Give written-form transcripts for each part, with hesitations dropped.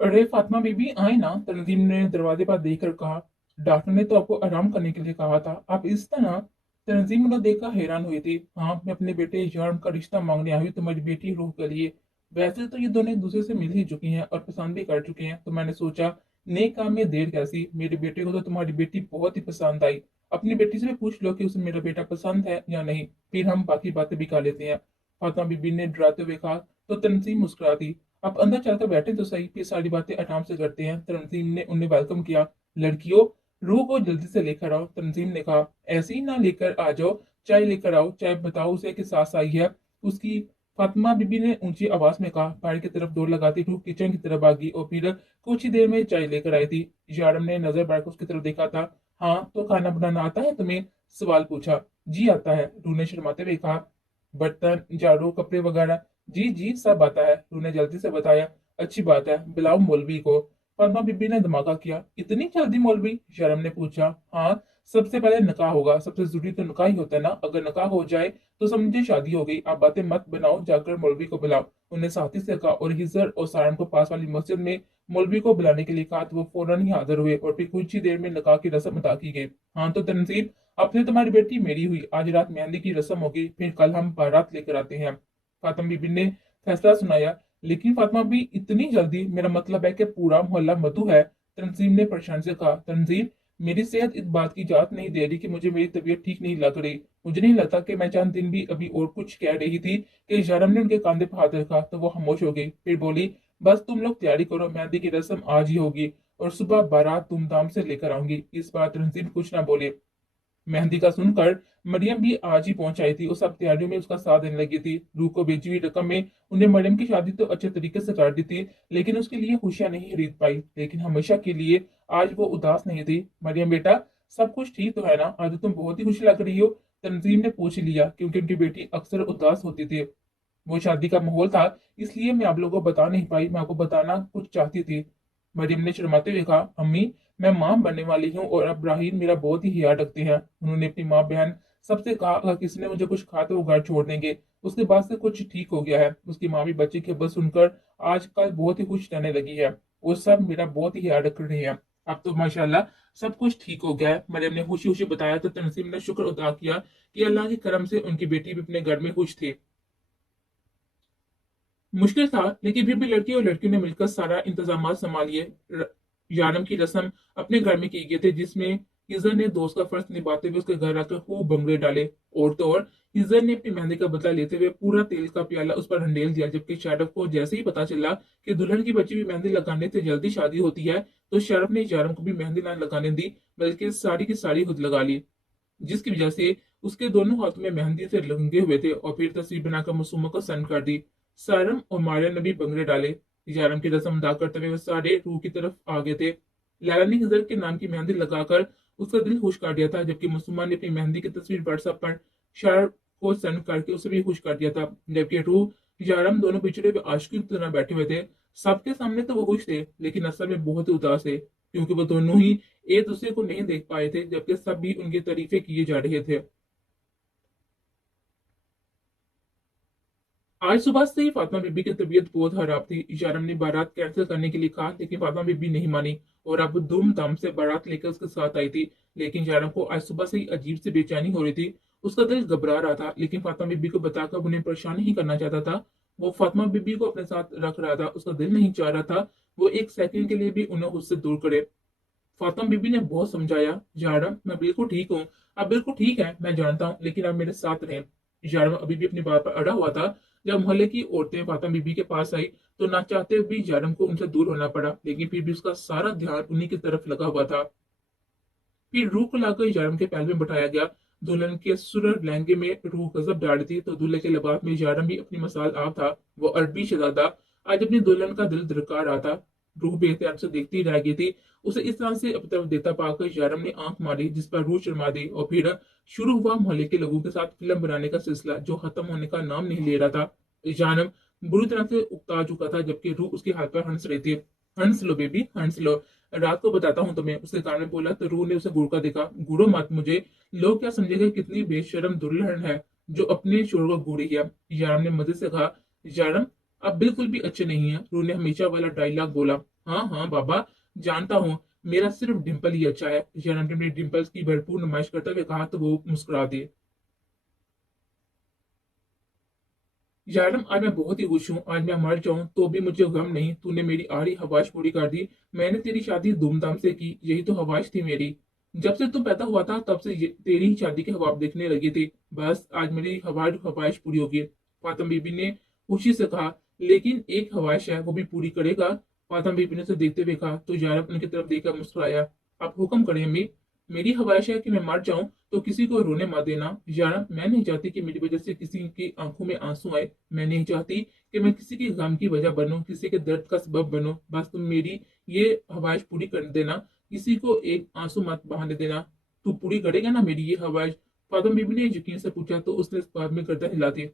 अरे फातिमा बीबी आए ना, तंजीम ने दरवाजे पर देखकर कहा। डॉक्टर ने तो आपको आराम करने के लिए कहा था, आप इस तरह। तंजीम ने देखा, हैरान हुई थी। हाँ, मैं अपने बेटे यार्म का रिश्ता मांगने आई हूँ तुम्हारी बेटी रूह के लिए। वैसे तो ये दोनों एक दूसरे से मिल ही चुकी हैं और पसंद भी कर चुके हैं, तो मैंने सोचा नेक काम में देर कैसी। मेरे बेटे को तो तुम्हारी बेटी बहुत ही पसंद आई। अपनी बेटी से भी पूछ लो कि उसे मेरा बेटा पसंद है या नहीं, फिर हम बाकी बातें भी कर लेते हैं। फातिमा बीबी ने डराते हुए कहा। तो तंजीम मुस्कुरा दी। आप अंदर चलकर बैठे तो सही, फिर सारी बातें आराम से करते हैं। तंजीम ने उन्हें वेलकम किया। लड़कियों, रूह को जल्दी से लेकर आओ, तंजीम ने कहा। ऐसे ही ना लेकर आ जाओ, चाय लेकर आओ। चाय बताओ उसे कि सास आई है उसकी। फातिमा बीबी ने ऊंची आवाज में कहा। बाहर की तरफ दौड़ लगाती रूह किचन की तरफ आ गई और फिर कुछ ही देर में चाय लेकर आई थी। यारम ने नजर बढ़ाकर उसकी तरफ देखा था। हाँ, तो खाना बनाना आता है तुम्हें? सवाल पूछा। जी आता है, रूह ने शर्माते हुए कहा। बर्तन झाड़ू कपड़े वगैरह? जी जी सब आता है, तूने जल्दी से बताया। अच्छी बात है, बुलाओ मौलवी को। फरमा बीबी ने धमाका किया। इतनी जल्दी मौलवी? शर्म ने पूछा। हाँ, सबसे पहले निकाह होगा, सबसे जरूरी तो निकाह ही होता है ना। अगर निकाह हो जाए तो समझे शादी हो गई। आप बातें मत बनाओ, जाकर मौलवी को बुलाओ, उन्हें साथी से कहा। और हिजर और सारण को पास वाली मस्जिद में मौलवी को बुलाने के लिए कहा, तो वो फौरन ही हाजिर हुए और फिर कुछ ही देर में निकाह की रस्म अदा की गई। हाँ तो तनसीब, अब से तुम्हारी बेटी मेरी हुई। आज रात मेहंदी की रस्म होगी, फिर कल हम बारात लेकर आते हैं। फातिमा बीबी ने फैसला सुनाया। लेकिन फातिमा भी इतनी जल्दी? मेरा मतलब है कि पूरा मोहल्ला मधु है। तंजीम ने परेशान से कहा। तंजीम, मेरी सेहत इस बात की इजाजत नहीं दे रही कि मुझे मेरी तबीयत ठीक नहीं लग रही। मुझे नहीं लगता कि मैं चंद दिन भी अभी और कुछ कह रही थी कि यारम ने उनके कंधे पर हाथ रखा तो वो खामोश हो गई। फिर बोली, बस तुम लोग तैयारी करो, मेहंदी की रस्म आज ही होगी और सुबह बारात धूमधाम से लेकर आऊंगी। इस बार तंजीम कुछ ना बोले। मेहंदी का सुनकर मरियम भी आज ही पहुंच आई थी और सब तैयारियों में उसका साथ देने लगी थी। रूह को भेजी हुई रकम में उन्हें मरियम की शादी तो अच्छे तरीके से कर दी थी, लेकिन उसके लिए खुशियां नहीं खरीद पाई। लेकिन हमेशा के लिए आज वो उदास नहीं थी। मरियम बेटा, सब कुछ ठीक तो है ना? आज तो तुम बहुत ही खुश लग रही हो, तंजीम ने पूछ लिया, क्योंकि उनकी बेटी अक्सर उदास होती थी। वो शादी का माहौल था, इसलिए मैं आप लोगों को बता नहीं पाई। मैं आपको बताना कुछ चाहती थी। मरियम ने शर्माते हुए कहा। अम्मी, मैं मां बनने वाली हूँ और अब्राहीम मेरा बहुत ही ख्याल रखते हैं। उन्होंने अपनी माँ बहन सबसे कहा, अगर किसी ने मुझे कुछ कहा तो वो घर छोड़ देंगे। उसके बाद से कुछ ठीक हो गया है। उसकी माँ भी बच्चे की खबर सुनकर आजकल बहुत ही खुश रहने लगी है। वो सब मेरा बहुत ही ख्याल रख रहे हैं। अब तो माशाल्लाह सब कुछ ठीक हो गया है, मरियम ने खुशी खुशी बताया। तो तनसीम ने शुक्र अदा किया कि अल्लाह के करम से उनकी बेटी भी अपने घर में खुश थी। मुश्किल था, लेकिन फिर भी लड़के और लड़कियों ने मिलकर सारा इंतजाम संभालिए। यारम की रस्म अपने घर में की गई थी, जिसमें हिजर ने दोस्त का फर्ज निभाते हुए उसके घर आकर खूब भंगड़े डाले। और तो और हिजर ने अपनी मेहंदी का बदला लेते हुए पूरा तेल का प्याला उस पर हंडेल दिया। जबकि शरफ को जैसे ही पता चला कि दुल्हन की बच्ची भी मेहंदी लगाने से जल्दी शादी होती है, तो शरफ ने यारम को भी मेहंदी ना लगाने दी, बल्कि सारी की सारी खुद लगा ली। जिसकी वजह से उसके दोनों हाथों में मेहंदी से रंगे हुए थे। और फिर तस्वीर बनाकर मासूमा को सेंड कर दी। सारम और मारिया ने भी बंगड़े डाले। यारम की रस्म अदा करते हुए वो सारे रूह की तरफ आ गए थे। लैला ने हिजर के नाम की मेहंदी लगाकर उसका दिल खुश कर दिया था, जबकि मासूमा ने अपनी मेहंदी की तस्वीर व्हाट्सएप पर शार को सेंड करके उसे भी खुश कर दिया था। जबकि रूह यारम दोनों बिछड़े हुए आशिकों की तरह बैठे हुए थे। सबके सामने तो वो खुश थे, लेकिन असल में बहुत ही उदास थे, क्योंकि वो दोनों ही एक दूसरे को नहीं देख पाए थे, जबकि सब भी उनकी तारीफें किए जा रहे थे। आज सुबह से ही फातिमा बीबी की तबीयत बहुत खराब थी। इशारम ने बारात कैंसिल करने के लिए कहा, लेकिन फातिमा बीबी नहीं मानी और अब धूमधाम से बारात लेकर उसके साथ आई थी। लेकिन इशारम को आज सुबह से ही अजीब सी बेचैनी हो रही थी। उसका दिल घबरा रहा था, लेकिन फातिमा बीबी को बताकर उन्हें परेशान नहीं करना चाहता था। वो फातिमा बीबी को अपने साथ रख रहा था। उसका दिल नहीं चाह रहा था वो एक सेकंड के लिए भी उन्हें उससे दूर करे। फातिमा बीबी ने बहुत समझाया। यारम, मैं बिल्कुल ठीक हूँ। अब बिल्कुल ठीक है, मैं जानता हूँ, लेकिन आप मेरे साथ रहें। यारम अभी भी अपनी बात पर अड़ा हुआ था। जब मोहल्ले की औरतें फातिमा बीबी के पास आई, तो ना चाहते हुए भी यारम को उनसे दूर होना पड़ा, लेकिन फिर भी उसका सारा ध्यान उन्हीं की तरफ लगा हुआ था। फिर रूह को लाकर यारम के पहलू में बैठाया गया। दुल्हन के सुरह लहंगे में रूह गजब डाली थी, तो दूल्हे के लिबास में यारम भी अपनी मसाल आप था। वो अरबी शहजादा आज अपनी दुल्हन का दिल धड़का रहा था। रूह बेहतर से देखती रह गई थी। उसे इस तरह से अपनी तरफ देता पाकर यारम ने आंख मारी, जिस पर रूह शर्मा दी। और फिर शुरू हुआ मोहल्ले के लोगों के साथ फिल्म बनाने का सिलसिला, जो खत्म होने का नाम नहीं ले रहा था। यारम बुरी तरह से उकता चुका था, जबकि रूह उसके हाथ पर हंस रही थी। हंस लो बेबी, हंस लो, रात को बताता हूँ तुम्हें, उसके कान में बोला। तो रूह ने उसे घूरकर देखा। घूरो मत मुझे, लोग क्या समझेंगे, कितनी बेशरम दुल्हन है जो अपने शोर को घूरी है। यारम ने मजे से कहा। यारम अब बिल्कुल भी अच्छे नहीं है, रूह ने हमेशा वाला डायलॉग बोला। हाँ हाँ बाबा, जानता हूँ। मेरा सिर्फ डिम्पल ही अच्छा है। जयराम ने अपने डिम्पल्स की भरपूर नुमाइश करते हुए कहा तो वो मुस्कुरा दिए। यारम, आज मैं बहुत ही खुश हूँ। आज मैं मर जाऊं तो भी मुझे गम नहीं। तूने मेरी आधी ख्वाहिश पूरी कर दी। मैंने तेरी शादी धूमधाम से की, यही तो ख्वाहिश थी मेरी। जब से तू पैदा हुआ था तब से तेरी ही शादी के ख्वाब देखने लगी थी। बस आज मेरी ख्वाहिश पूरी होगी। फातिमा बीबी ने खुशी से कहा। लेकिन एक ख्वाहिश है, वो भी पूरी करेगा? फातिमा बीबी ने उसे देखते हुए कहा तो यारम उनकी तरफ देखकर मुस्कुराया। आप हुक्म करें अम्मी। मेरी ख्वाहिश है कि मैं मर जाऊं तो किसी को रोने मत देना। यारम, मैं नहीं चाहती कि मेरी वजह से किसी की आंखों में आंसू आए। मैं नहीं चाहती कि मैं किसी के गम की वजह बनूं, किसी के दर्द का सबब बनूं। बस तुम मेरी ये ख्वाहिश पूरी कर देना। किसी को एक आंसू मत बहाने देना। तू पूरी करेगा ना मेरी ये ख्वाहिश? फातिमा बीबी ने यकीन से पूछा तो उसने इस बात में गर्दन हिला दी।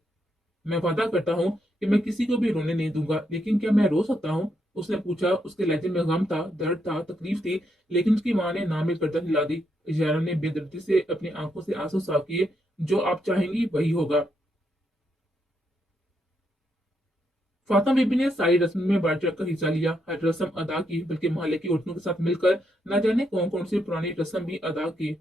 मैं वादा करता हूँ कि मैं किसी को भी रोने नहीं दूंगा। लेकिन क्या मैं रो सकता हूँ? उसने पूछा। उसके लहजे में गम था, दर्द था, तकलीफ थी। लेकिन उसकी माँ ने ना में गर्दन हिला दी। इजारा ने बेदर्दी से अपनी आंखों से आंसू साफ किए। जो आप चाहेंगी वही होगा। फातिमा बीबी ने सारी रस्म में बढ़ चढ़ कर हिस्सा लिया। हर रस्म अदा की, बल्कि मोहल्ले की औरतों के साथ मिलकर न जाने कौन कौन सी पुरानी रस्म भी अदा की।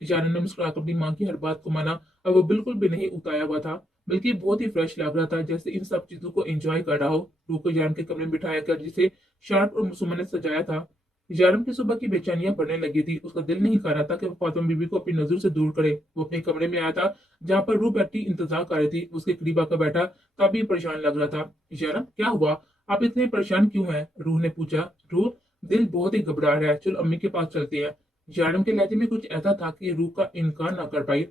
इजारा ने मुस्कुराकर अपनी माँ की हर बात को माना। और वो बिल्कुल भी नहीं उताया हुआ था, बल्कि बहुत ही फ्रेश लग रहा था, जैसे इन सब चीजों को एंजॉय कर रहा हो। रूह को जान के कमरे में बिठाया कर जिसे शार्प और मुसुमा ने सजाया था। यारम की सुबह की बेचैनियां बढ़ने लगी थी। उसका दिल नहीं कर रहा था कि वो फातिमा बीबी को अपनी नजर से दूर करे। वो अपने कमरे में आया था, जहां पर रूह बैठी इंतजार कर रही थी। उसके करीब आकर बैठा, काफी परेशान लग रहा था। यारम, क्या हुआ? आप इतने परेशान क्यों हैं? रूह ने पूछा। रूह, दिल बहुत ही घबरा रहा है, चलो अम्मी के पास चलते हैं। यारम के लहजे में कुछ ऐसा था कि रूह का इनकार ना कर पाई।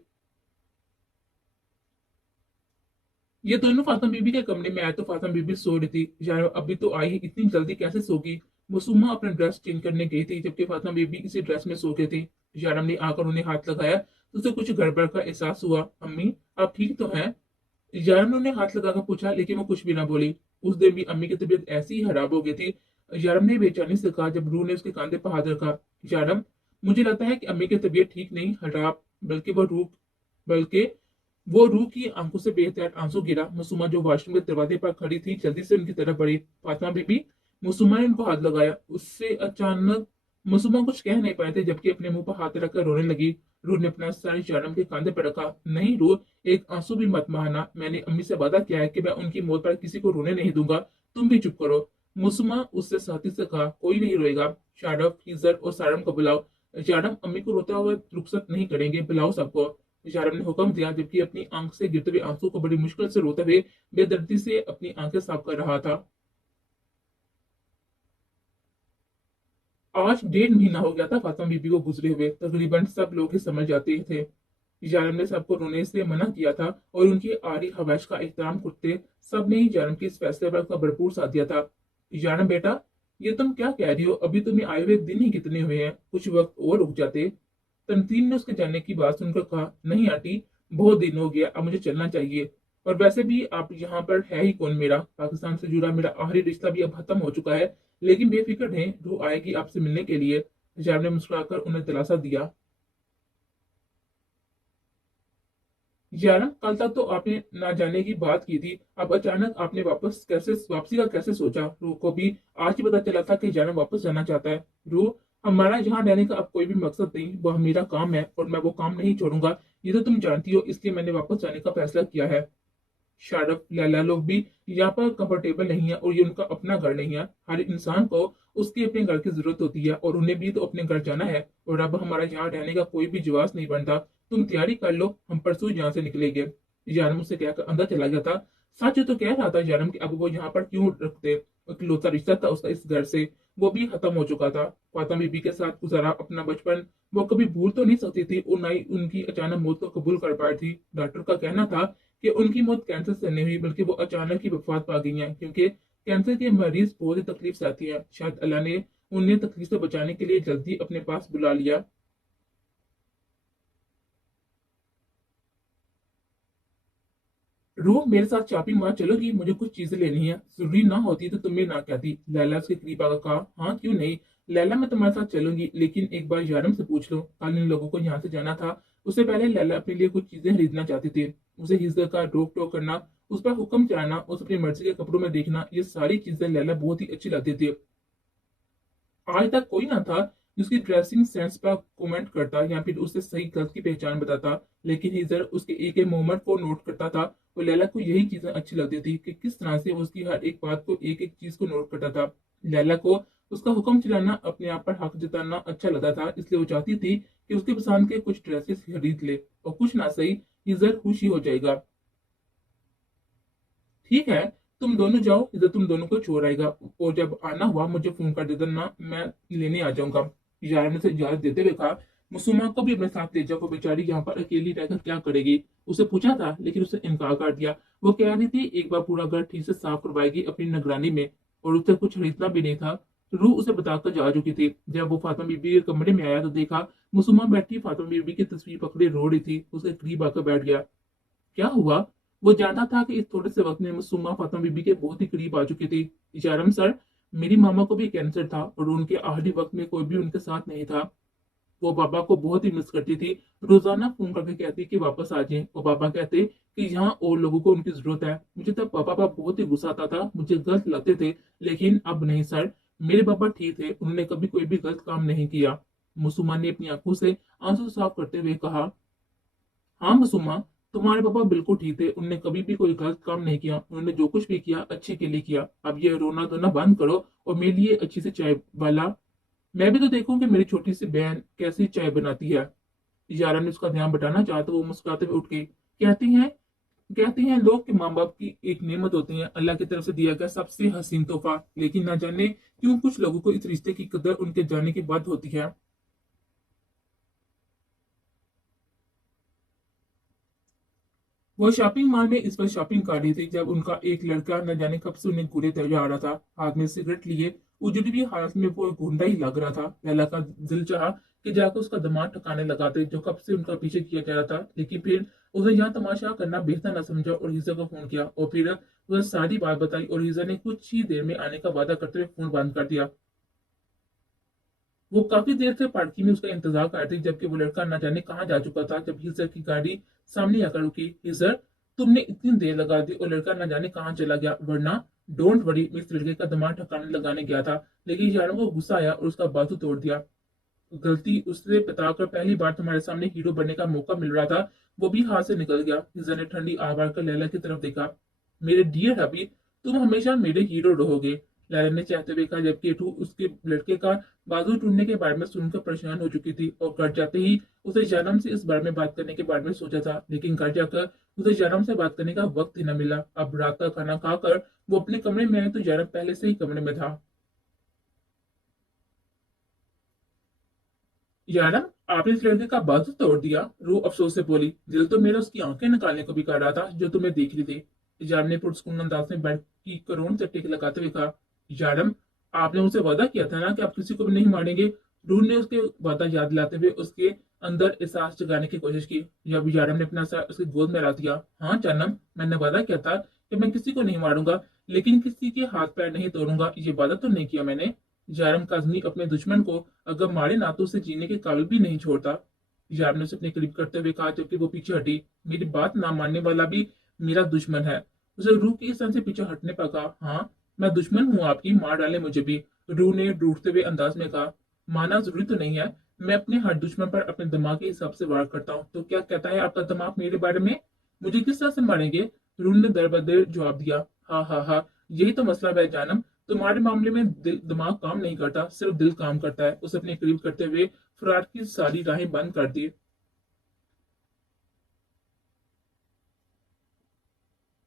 ये दोनों फातिमा बीबी के कमरे में आए तो फातिमा बीबी सो रही थी। यार, अभी तो आई, इतनी जल्दी कैसे सोगी? मासूमा अपना ड्रेस चेंज करने गई थी, जबकि फातिमा बीबी इसी ड्रेस में सो गई थी। यारम ने आकर उन्हें हाथ लगाया तो उसे कुछ गड़बड़ का एहसास हुआ। अम्मी, आप ठीक तो हैं? यारम ने उन्हें हाथ लगाकर पूछा, लेकिन वो कुछ भी ना बोली। उस दिन भी अम्मी की तबीयत ऐसी ही खराब हो गई थी। यारम ने बेचैनी से कहा, जब रूह ने उसके कंधे पर हाथ रखा। यारम, मुझे लगता है कि अम्मी की तबीयत ठीक नहीं, खराब, बल्कि वो रूह की आंखों से बेहतर आंसू गिरा। मासूमा जो वॉशरूम के दरवाजे पर खड़ी थी जल्दी से उनकी तरफ बढ़ी। फातिमा बीबी, मासूमा ने उनको हाथ लगाया। उससे अचानक मासूमा कुछ कह नहीं पाए थे, जबकि अपने मुंह पर हाथ रखकर रोने लगी। रूह ने अपना सर जानम के कंधे पर रखा। नहीं रूह, एक आंसू भी मत बहाना। मैंने अम्मी से वादा किया है कि मैं उनकी मौत पर किसी को रोने नहीं दूंगा। तुम भी चुप करो। मासूमा उससे साथी से कहा, कोई नहीं रोएगा। शारफ, फीजर और सारम को बुलाओ। शारम अम्मी को रोता हुआ रुखसत नहीं करेंगे, बुलाओ सबको। इशारम ने हुक्म दिया, जबकि अपनी आंख से गिरते हुए आंसू को बड़ी मुश्किल से रोते हुए बेदर्दी से अपनी आंखें साफ कर रहा था। आज 1.5 महीना हो गया था फातिमा बीबी को गुजरे हुए। तकरीबन सब लोग ही समझ जाते थे। यारम ने सबको रोने से मना किया था और उनकी आरी हवैश का एहतराम करते सब ने ही यारम के इस फैसले पर उसका भरपूर साथ दिया था। यारम बेटा, ये तुम क्या कह रही हो? अभी तुम्हें आए हुए दिन ही कितने हुए हैं, कुछ वक्त और रुक जाते। तंजीम ने उसके जाने की बात सुनकर कहा, नहीं आंटी, बहुत दिन हो गया, अब मुझे चलना चाहिए। और वैसे भी आप यहाँ पर है ही कौन? मेरा पाकिस्तान से जुड़ा मेरा आखिरी रिश्ता भी अब खत्म हो चुका है। लेकिन बेफिक्र रहें, वो आएगी आपसे मिलने के लिए। हिजाब ने मुस्कुराकर उन्हें दिलासा दिया। यारम, कल तक तो आपने ना जाने की बात की थी, अब अचानक आपने वापसी का कैसे सोचा? रूह को भी आज ही पता चला था कि यारम वापस जाना चाहता है। रूह, हमारा यहाँ रहने का अब कोई भी मकसद नहीं, वह मेरा काम है और मैं वो काम नहीं छोड़ूंगा। ये तो तुम जानती हो, इसलिए मैंने वापस जाने का फैसला किया है। शारफ, लैला लोग भी यहाँ पर कंफर्टेबल नहीं है और ये उनका अपना घर नहीं है। हर इंसान को उसके अपने घर की जरूरत होती है और उन्हें भी तो अपने घर जाना है। और अब हमारा यहाँ रहने का कोई भी जवाब नहीं बनता। तुम तैयारी कर लो, हम परसों यहाँ से निकलेंगे। जानम उससे कहकर अंदर चला गया था। सच तो कह रहा था जानम कि अब वो यहाँ पर क्यों रखते। इकलौता रिश्ता था उसका इस घर से, वो भी खत्म हो चुका था। फातिमा बीबी के साथ गुजारा अपना बचपन वो कभी भूल तो नहीं सकती थी और ना ही उनकी अचानक मौत को कबूल कर पाई थी। डॉक्टर का कहना था कि उनकी मौत कैंसर से नहीं हुई, बल्कि वो अचानक ही वफात पा गई हैं, क्योंकि कैंसर के मरीज बहुत ही तकलीफ से आती है। शायद अल्लाह ने उन्हें तकलीफ से बचाने के लिए जल्दी अपने पास बुला लिया। रूह, मेरे साथ शॉपिंग मॉल चलोगी? मुझे कुछ चीजें लेनी है। जरूरी ना होती तो तुम्हें ना कहती। लैला उसके करीब आकर कहा, हाँ क्यों नहीं। लैला, मैं तुम्हारे साथ चलूंगी, लेकिन एक बार यारम से पूछ लो। कल इन लोगों को यहाँ से जाना था। उससे पहले लैला अपने लिए कुछ चीजें खरीदना चाहती थी। उसे हिज्जा का रोक टोक करना, उस पर हुक्म चलाना, उस अपनी मर्जी के कपड़ों में देखना, ये सारी चीजें लैला बहुत ही अच्छी लगती थी। आज तक कोई ना था जिसकी ड्रेसिंग सेंस पर कमेंट करता या फिर उसे सही गलत की पहचान बताता, लेकिन हिजर उसके एक एक मोमेंट को नोट करता था। और लैला को यही चीजें अच्छी लगती थी कि किस तरह से वो उसकी हर एक बात को, एक एक चीज को नोट करता था। लैला को उसका हुक्म चलाना, अपने आप पर हक जताना अच्छा लगता था, इसलिए वो चाहती थी कि उसके पसंद के कुछ ड्रेसेस खरीद ले, और कुछ ना सही हिजर खुश ही हो जाएगा। ठीक है, तुम दोनों जाओ, इधर तुम दोनों को छोड़ आएगा, और जब आना हुआ मुझे फोन कर देना ना, मैं लेने आ जाऊंगा। यार ने उसे इजाजत देते हुए कहा, मुसुमा को भी अपने साथ ले जाओ, वो बेचारी यहाँ पर अकेली रहकर क्या करेगी। उसे पूछा था लेकिन उसे इनकार कर दिया। वो कह रही थी एक बार पूरा घर ठीक से साफ करवाएगी अपनी निगरानी में, और उसे कुछ खरीदना भी नहीं था। रूह उसे बताकर जा चुकी थी। जब वो फातिमा बीबी के कमरे में आया तो देखा मुसुमा बैठी फातिमा बीबी की तस्वीर पकड़े रो रही थी। उसके करीब आकर बैठ गया। क्या हुआ? वो जानता था कि इस थोड़े से वक्त में मासूमा फातिमा बीबी के बहुत ही करीब आ चुकी थी। इशारम सर, मेरी मामा को भी कैंसर था और उनके आखिरी वक्त में कोई भी उनके साथ नहीं था। वो पापा को बहुत ही मिस करती थी। रोजाना फोन करके कहती कि वापस आ जाएं, और पापा कहते कि यहाँ और लोगों को उनकी जरूरत है। मुझे तब पापा पर बहुत ही गुस्सा आता था, मुझे गलत लगते थे, लेकिन अब नहीं सर। मेरे पापा ठीक थे, उन्होंने कभी कोई भी गलत काम नहीं किया। मुसुमा ने अपनी आंखों से आंसू साफ करते हुए कहा, हाँ मसूमा, तुम्हारे पापा बिल्कुल ठीक थे, उनने कभी भी कोई गलत काम नहीं किया, उन्होंने जो कुछ भी किया अच्छे के लिए किया। अब ये रोना धोना बंद करो और मेरे लिए अच्छी सी चाय वाला, मैं भी तो देखूं कि मेरी छोटी सी बहन कैसी चाय बनाती है। यारा ने उसका ध्यान बटाना चाहा तो वो मुस्कुराते हुए उठ गई। कहती हैं लोग कि माँ बाप की एक नेमत होती है, अल्लाह की तरफ से दिया गया सबसे हसीन तोहफा, लेकिन ना जाने क्यों कुछ लोगों को इस रिश्ते की कदर उनके जाने के बाद होती है। वो शॉपिंग मॉल में इस पर शॉपिंग कर रही थी जब उनका एक लड़का न जाने कब से उन्हें घूरे तले आ रहा था, हाथ में सिगरेट लिए। उजड़ी हुई हालत में वो गुंडा ही लग रहा था। लैला का दिल चाहा कि जाकर उसका दिमाग ठिकाने लगाते, जो कब से उनका पीछे किया जा रहा था, लेकिन फिर उसे यहाँ तमाशा करना बेहतर न समझा और हिजा को फोन किया, और फिर उसे सारी बात बताई, और हिजा ने कुछ ही देर में आने का वादा करते हुए फोन बंद कर दिया। वो काफी देर से पार्किंग में उसका इंतजार कर रही थी, जबकि वो लड़का न जाने कहाँ जा चुका था। जब हिजर की गाड़ी सामने आकर रुकी, हिजर, तुमने इतनी देर लगा दी और लड़का न जाने कहाँ चला गया, वरना डोंट वरी, मैं इस लड़के का दिमाग ठिकाने लगाने गया था, लेकिन यारों को गुस्सा आया और उसका बाजू तोड़ दिया। गलती उससे बताकर पहली बार तुम्हारे सामने हीरो बनने का मौका मिल रहा था, वो भी हाथ से निकल गया। हिजर ने ठंडी आवाज कर लैला की तरफ देखा। मेरे डियर हबी, तुम हमेशा मेरे हीरो रहोगे, लैला ने चाहते हुए कहा, जबकि रूह उसके लड़के का बाजू टूटने के बारे में सुनकर परेशान हो चुकी थी, और घर जाते ही उसे जानम से इस बारे में बात करने के बारे में सोचा था, लेकिन घर जाकर उसे जानम से बात करने का वक्त ही न मिला। अब रात का खाना खाकर वो अपने कमरे में आए तो जानम पहले से ही कमरे में था। यारम, आपने इस लड़के का बाजू तोड़ दिया, रू अफसोस से बोली। दिल तो मेरा उसकी आंखें निकालने को भी कर रहा था जो तुम्हें देख रही थी। यार ने पुरस्कुन अंदाज में बैठ की करोड़ से टिक लगाते हुए कहा, यारम, आपने मुझसे वादा किया था ना कि आप किसी को भी नहीं मारेंगे। रू ने उसके वादा याद दिलाते हुए उसके अंदर एहसास जगाने की कोशिश की। जब यारम ने अपना सर उसकी गोद में ला दिया, हाँ जानम, मैंने वादा किया था कि मैं किसी को नहीं मारूंगा, लेकिन किसी के हाथ पैर नहीं तोड़ूंगा, ये वादा तो नहीं किया मैंने। यारम काजमी अपने दुश्मन को अगर मारे ना तो उसे जीने के काबिल भी नहीं छोड़ता। यारम ने उसे अपने करीब करते हुए कहा, जबकि वो पीछे हटी। मेरी बात ना मानने वाला भी मेरा दुश्मन है। उसे रूह की सन से पीछे हटने पर कहा, हाँ, मैं दुश्मन हूँ आपकी, मार डाले मुझे भी। रूह ने डूबते हुए अंदाज में कहा, माना जरूरी तो नहीं है, मैं अपने हर दुश्मन पर अपने दिमाग के हिसाब से वार करता हूँ, तो क्या कहता है आपका दिमाग मेरे बारे में? मुझे किस तरह से मारेंगे? रूह ने दर बदर जवाब दिया, हाँ हाँ हाँ, यही तो मसला है जानम, तुम्हारे मामले में दिमाग काम नहीं करता, सिर्फ दिल काम करता है। उसे अपने करीब करते हुए फरार की सारी राहें बंद कर दी।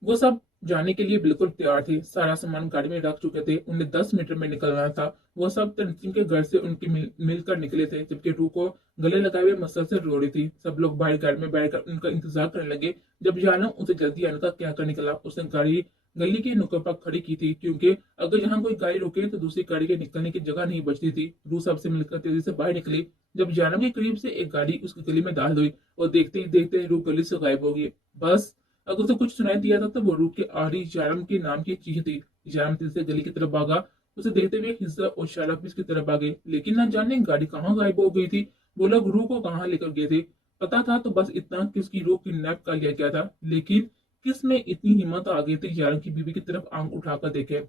वो सब जाने के लिए बिल्कुल तैयार थे, सारा सामान गाड़ी में रख चुके थे, उन्हें 10 मीटर में निकलना था। वो सब तंजीम के घर से उनके मिलकर निकले थे, जबकि रू को गले लगाए हुए मसल से रो रही थी। सब लोग बाहर गाड़ी में बैठकर उनका इंतजार करने लगे। जब जाना उसे जल्दी आने का क्या कर निकला, उसने गाड़ी गली के नुक्कड़ पर खड़ी की थी, क्योंकि अगर यहाँ कोई गाड़ी रुके तो दूसरी गाड़ी के निकलने की जगह नहीं बचती थी। रू सबसे मिलकर तेजी से बाहर निकली। जब जानम के करीब से एक गाड़ी उसकी गली में दाखिल हुई, और देखते ही देखते रू गली से गायब हो गई। बस अगर उसे कुछ सुनाई दिया था तो वो रूह के आरी जारम के नाम की चीख थी। जारम तेजी से गली की तरफ भागा। उसे देखते हुए हिस्सा और शालक भी उसकी तरफ आ गए, लेकिन न जाने गाड़ी कहाँ गायब हो गई थी। वो लोग रूह को कहाँ लेकर गए थे। पता था तो बस इतना कि उसकी रूह किडनैप कर लिया गया था, लेकिन किस में इतनी हिम्मत आ गई थी जारम की बीवी की तरफ आंख उठाकर देखे।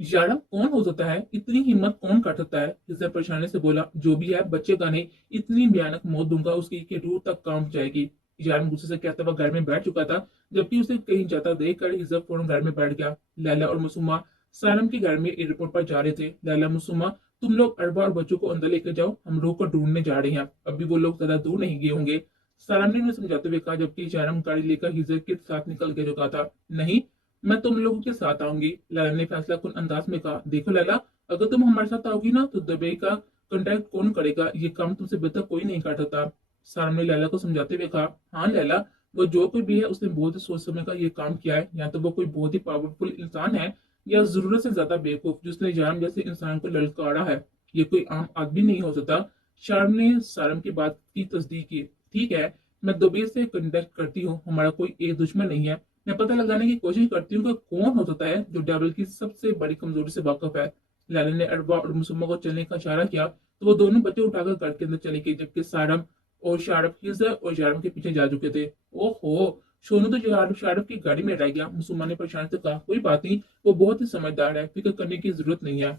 यार कौन हो सकता है, इतनी हिम्मत कौन कर सकता है? हिजर परेशानी से बोला, जो भी है बच्चे का नहीं, इतनी भयानक मौत दूंगा उसकी कि रूह तक कांप जाएगी। यार गुस्से से कहता हुआ घर में बैठ चुका था, जबकि उसे कहीं जाता देख कर हिजर फौरन घर में बैठ गया। लैला और मासूमा सालम के घर में एयरपोर्ट पर जा रहे थे। लैला, मासूमा, तुम लोग अरबा और बच्चों को अंदर लेकर जाओ, हम लोग को ढूंढने जा रहे हैं, अभी वो लोग ज्यादा दूर नहीं गए होंगे। सालम ने उन्हें समझाते हुए कहा, जबकि शारम गाड़ी लेकर हिजर के साथ निकल के चुका था। नहीं, मैं तुम लोगों के साथ आऊंगी, लैला ने फैसला कुन अंदाज में कहा। देखो लैला, अगर तुम हमारे साथ आओगी ना तो दुबई का कांटेक्ट कौन करेगा? ये काम तुमसे बेहतर कोई नहीं कर सकता। सारा ने लैला को समझाते हुए कहा, हाँ लैला, वो जो कोई भी है उसने बहुत ही सोच समझ कर ये काम किया है, या तो वो कोई बहुत ही पावरफुल इंसान है, या जरूरत से ज्यादा बेवकूफ जिसने जाम जैसे इंसान को ललकारा है। ये कोई आम आदमी नहीं हो सकता। शार्म ने सारम की बात की तस्दीक की। ठीक है, मैं दुबई से कांटेक्ट करती हूँ, हमारा कोई एक दुश्मन नहीं है। मैं पता लगाने की कोशिश करती हूँ कि कौन हो सकता है जो डेविल की सबसे बड़ी कमजोरी से वाकिफ है। लैला ने अरबा और मुसम्मा को चलने का इशारा किया तो वो दोनों बच्चे उठाकर घर के अंदर चले गए, जबकि सारम और शारफ हिजर और यारम के पीछे जा चुके थे। ओहो, सोनू तो शारफ की गाड़ी में रह गया। मुसम्मा ने परेशान से कहा, कोई बात नहीं, वो बहुत ही समझदार है, फिक्र करने की जरूरत नहीं है।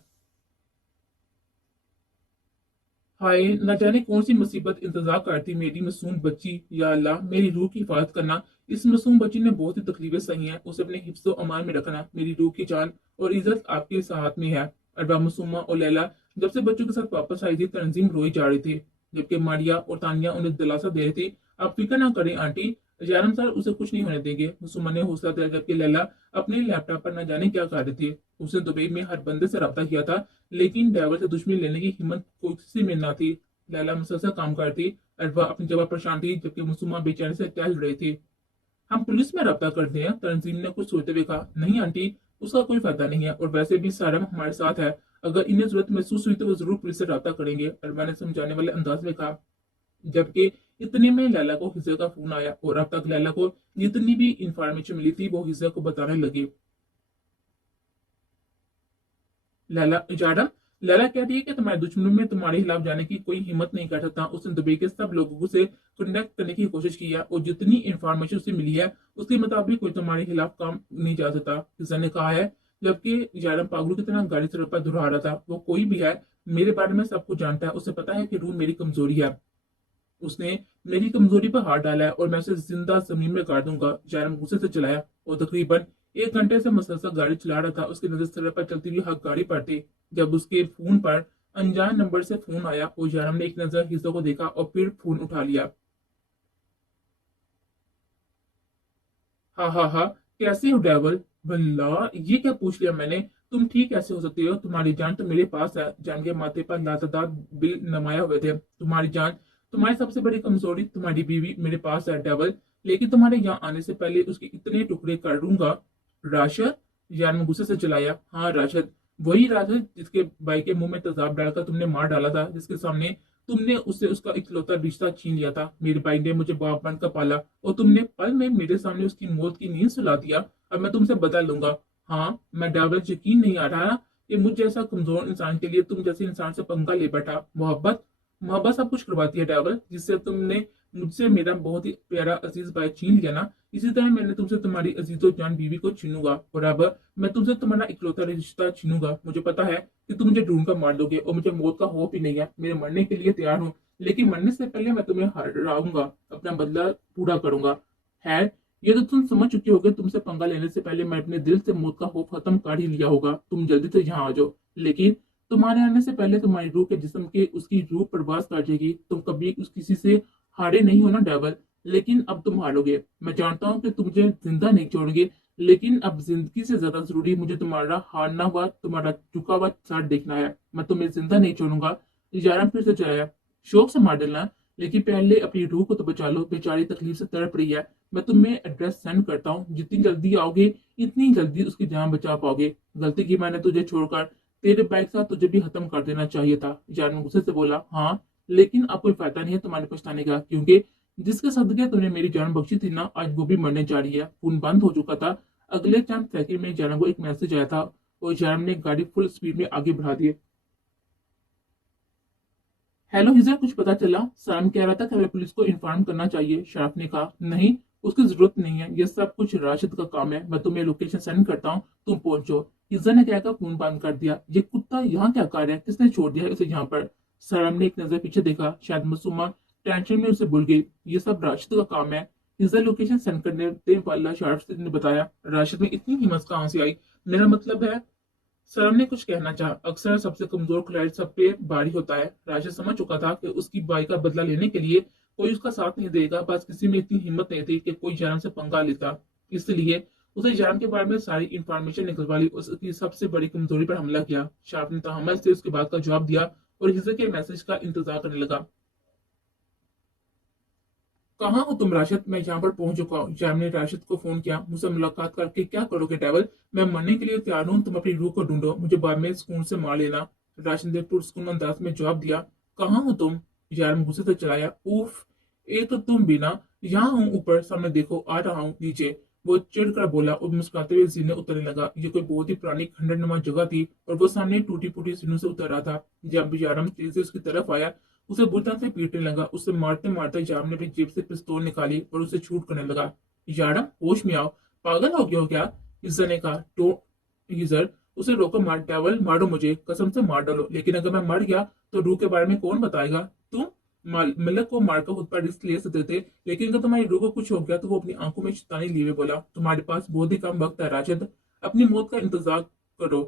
हाय, न जाने कौन सी मुसीबत इंतजार करती मेरी मासूम बच्ची। या अल्लाह, मेरी रूह की हिफाजत करना। इस मासूम बच्ची ने बहुत ही तकलीफें सही हैं, उसे अपने हिफ्ज़ो अमान में रखना। मेरी रूह की जान और इज्जत आपके हाथ में है। अरबा, मासूमा और लैला जब से बच्चों के साथ वापस आई थी, तंजीम रोई जा रही थी, जबकि मारिया और तानिया उन्हें दिलासा दे रही थी, आप फिक्र ना करें आंटी, यारम सर उसे कुछ नहीं होने देंगे। मासूमा ने हौसला दिया, जबकि लैला अपने लैपटॉप पर न जाने क्या कर रही थी। उसने दुबई में हर बंदे से रब्ता किया था, लेकिन ड्राइवर से दुश्मनी लेने की हिम्मत किसी में ना थी। लैला मुसलसल काम करती, अरबा अपनी जगह पर शांत थी, जबकि मुसम्मा बेचैनी से टहल रही थी। हम पुलिस में रब्ता करते हैं, तंजीम ने कुछ सोचते हुए कहा। नहीं आंटी, उसका कोई फायदा नहीं है, और वैसे भी सारम हमारे साथ है, अगर इन्हें जरूरत महसूस हुई तो वो जरूर पुलिस से रब्ता करेंगे, अरबा ने समझाने वाले अंदाज में कहा। जबकि इतने में लैला को हिजर का फोन आया, और अब तक लैला को जितनी भी इंफॉर्मेशन मिली थी वो हिजर को बताने लगी। लैला, इजारा, लैला कहती है कि तुम्हारे दुश्मनों में तुम्हारे खिलाफ जाने की कोई हिम्मत नहीं कर सकता। उसने दुबई के सब लोगों से कनेक्ट करने की कोशिश की है, और जितनी इंफॉर्मेशन उसे मिली है उसके मुताबिक कोई तुम्हारे खिलाफ काम नहीं जा सकता, किसान ने कहा है। जबकि यारम पागलों की तरह गाड़ी सड़क पर दोहरा रहा था, वो कोई भी है, मेरे बारे में सब कुछ जानता है, उसे पता है कि रूह मेरी कमजोरी है। उसने मेरी कमजोरी पर हाथ डाला है और मैं उसे जिंदा जमीन में गाड़ दूंगा। जैरम गुस्से से चलाया, और तकरीबन 1 घंटे से मुसलसल गाड़ी चला रहा था। उसकी नजर सड़क पर चलती हुई हक गाड़ी पर थी, जब उसके फोन पर अनजान नंबर से फोन आया, और जैरम ने एक नजर हिस्सों को देखा और फिर फोन उठा लिया। हाँ हाँ हाँ, कैसे हो डेवल? भला ये क्या पूछ लिया मैंने? तुम ठीक कैसे हो सकती हो? तुम्हारी जान तो मेरे पास है। जान के माथे पर लातदार बिल नमाया हुए थे। तुम्हारी जान, तुम्हारी सबसे बड़ी कमजोरी, तुम्हारी बीवी मेरे पास है डेवल, लेकिन तुम्हारे यहाँ आने से पहले उसके इतने टुकड़े कर दूंगा। राशद, यार में गुस्से से चलाया। हाँ राशद, वही राशद जिसके भाई के मुंह में तेजाब डालकर तुमने मार डाला था, जिसके सामने तुमने उससे उसका इकलौता रिश्ता छीन लिया था। मेरे भाई ने मुझे बाप बनकर पाला, और तुमने पल में मेरे सामने उसकी मौत की नींद सुला दिया। अब मैं तुमसे बदल लूंगा। हाँ, मैं डाबर, यकीन नहीं आ रहा कि मुझ जैसा कमजोर इंसान के लिए तुम जैसे इंसान से पंगा ले बैठा। मोहब्बत, मोहब्बत सब कुछ करवाती है डाबर, जिससे तुमने मुझसे मेरा बहुत ही प्यारा अजीज भाई छीन लिया ना, इसी तरह मैंने तुमसे तुम्हारी अजीजो जान बीवी को छीनूंगा। और अब मैं तुमसे तुम्हारा इकलौता रिश्ता छीनूंगा। मुझे पता है कि तुम मुझे ढूंढ कर मार दोगे, और मुझे मौत का खौफ ही नहीं है। मेरे मरने के लिए तैयार हूँ, लेकिन मरने से पहले मैं तुम्हें हराऊंगा, अपना बदला पूरा करूंगा। है, ये तो तुम समझ चुके होगे, तुमसे पंगा लेने से पहले मैं अपने दिल से मौत का खौफ खत्म कर ही लिया होगा। तुम जल्दी से यहाँ आ जाओ, लेकिन तुम्हारे आने से पहले तुम्हारी रूह के जिस्म के उसकी रूह प्रवास कर जाएगी। तुम कभी उस किसी से हारे नहीं हो ना डेवल, लेकिन अब तुम हारोगे। मैं जानता हूँ कि तुम मुझे जिंदा नहीं छोड़ोगे, लेकिन अब जिंदगी से ज्यादा जरूरी मुझे तुम्हारा हारना हुआ, तुम्हारा झुका हुआ साथ देखना है। मैं तुम्हें जिंदा नहीं छोड़ूंगा। इजारा फिर से चलाया, शौक से मार डालना, लेकिन पहले अपनी रूह को तो बचा लो, बेचारी तकलीफ से तड़प रही है। मैं तुम्हें एड्रेस सेंड करता हूँ, जितनी जल्दी आओगे इतनी जल्दी उसकी जान बचा पाओगे। गलती की मैंने तुझे छोड़कर, तेरे बाइक साथ तुझे भी खत्म कर देना चाहिए था। इजारा गुस्से से बोला। हाँ, लेकिन अब कोई फायदा नहीं है तुम्हारे पछताने का, क्योंकि जिसके सदके तुमने मेरी जान बख्शी थी ना, आज वो भी मरने जा रही है। फोन बंद हो चुका था। अगले चंद सेकंड में जाना को एक मैसेज आया था, और जान ने गाड़ी फुल स्पीड में आगे बढ़ा दी। हेलो हिजर, कुछ पता चला? सैम कह रहा था कि हमें पुलिस को इन्फॉर्म करना चाहिए। शराफ ने कहा, नहीं, उसकी जरूरत नहीं है, ये सब कुछ राशिद का काम है। मैं तुम्हें लोकेशन सेंड करता हूँ, तुम पहुंचो। हिज्जा ने कहकर फोन बंद कर दिया। ये कुत्ता यहाँ क्या कर रहा है, किसने छोड़ दिया है उसे यहाँ पर? साराम ने एक नजर पीछे देखा, शायद मासूमा टेंशन में उसे भूल गई। ये सब राशिद का काम है। हिज्जा लोकेशन सेंड करने वाला शार्फ ने बताया। राशिद में इतनी हिम्मत कहाँ से आई? मेरा मतलब है, सरम ने कुछ कहना चाहा। अक्सर सबसे कमजोर खिलाड़ी सब पे भारी होता है। राशिद समझ चुका था कि उसकी बाई का बदला लेने के लिए कोई उसका साथ नहीं देगा। बस किसी में इतनी हिम्मत नहीं थी कि कोई जारम से पंगा लेता। इसलिए उसे जारम के बारे में सारी इंफॉर्मेशन निकलवा ली। उसकी सबसे बड़ी कमजोरी पर हमला किया। शार्प ने तहमल से उसकी बात का जवाब दिया और हिज्जे के मैसेज का इंतजार करने लगा। कहाँ हो तुम राशिद? मैं यहाँ पर पहुंच चुका हूँ। जैम ने राशिद को फोन किया। मुझसे मुलाकात करके क्या करोगे डेवल? मैं मरने के लिए तैयार हूँ। तुम अपनी रूह को ढूंढो, मुझे बाद में सुकून से मार लेना। राशिद ने पुरस्कून अंदाज में जवाब दिया। कहाँ हो तुम? जैम गुस्से से चलाया। उफ, ये तो तुम भी ना। यहाँ हूँ ऊपर, सामने देखो, आ रहा हूँ नीचे। वो चिढ़ कर बोला और मुस्कुराते हुए सीने उतरने लगा। ये कोई बहुत ही पुरानी खंडरनुमा जगह थी और वो सामने टूटी फूटी सीनों से उतर रहा था। जब यारम तेजी से उसकी तरफ आया, उसे बुलटन से पीटने लगा। उसे मारते मारते यारम ने अपनी जेब से पिस्तौल निकाली और उसे शूट करने लगा। यारम, होश में आओ, पागल हो गया हो क्या? हिजर ने कहा। तो हिजर, उसे रोको मार, डेवल मारो, मुझे कसम से मार डालो, लेकिन अगर मैं मर गया तो रूह के बारे में कौन बताएगा? तुम मलक को मारकर खुद पर रिस्क ले सकते थे, लेकिन अगर तुम्हारी रूह को कुछ हो गया तो वो अपनी आंखों में शैतानी लिए बोला। तुम्हारे पास बहुत ही कम वक्त है राशिद, अपनी मौत का इंतजार करो।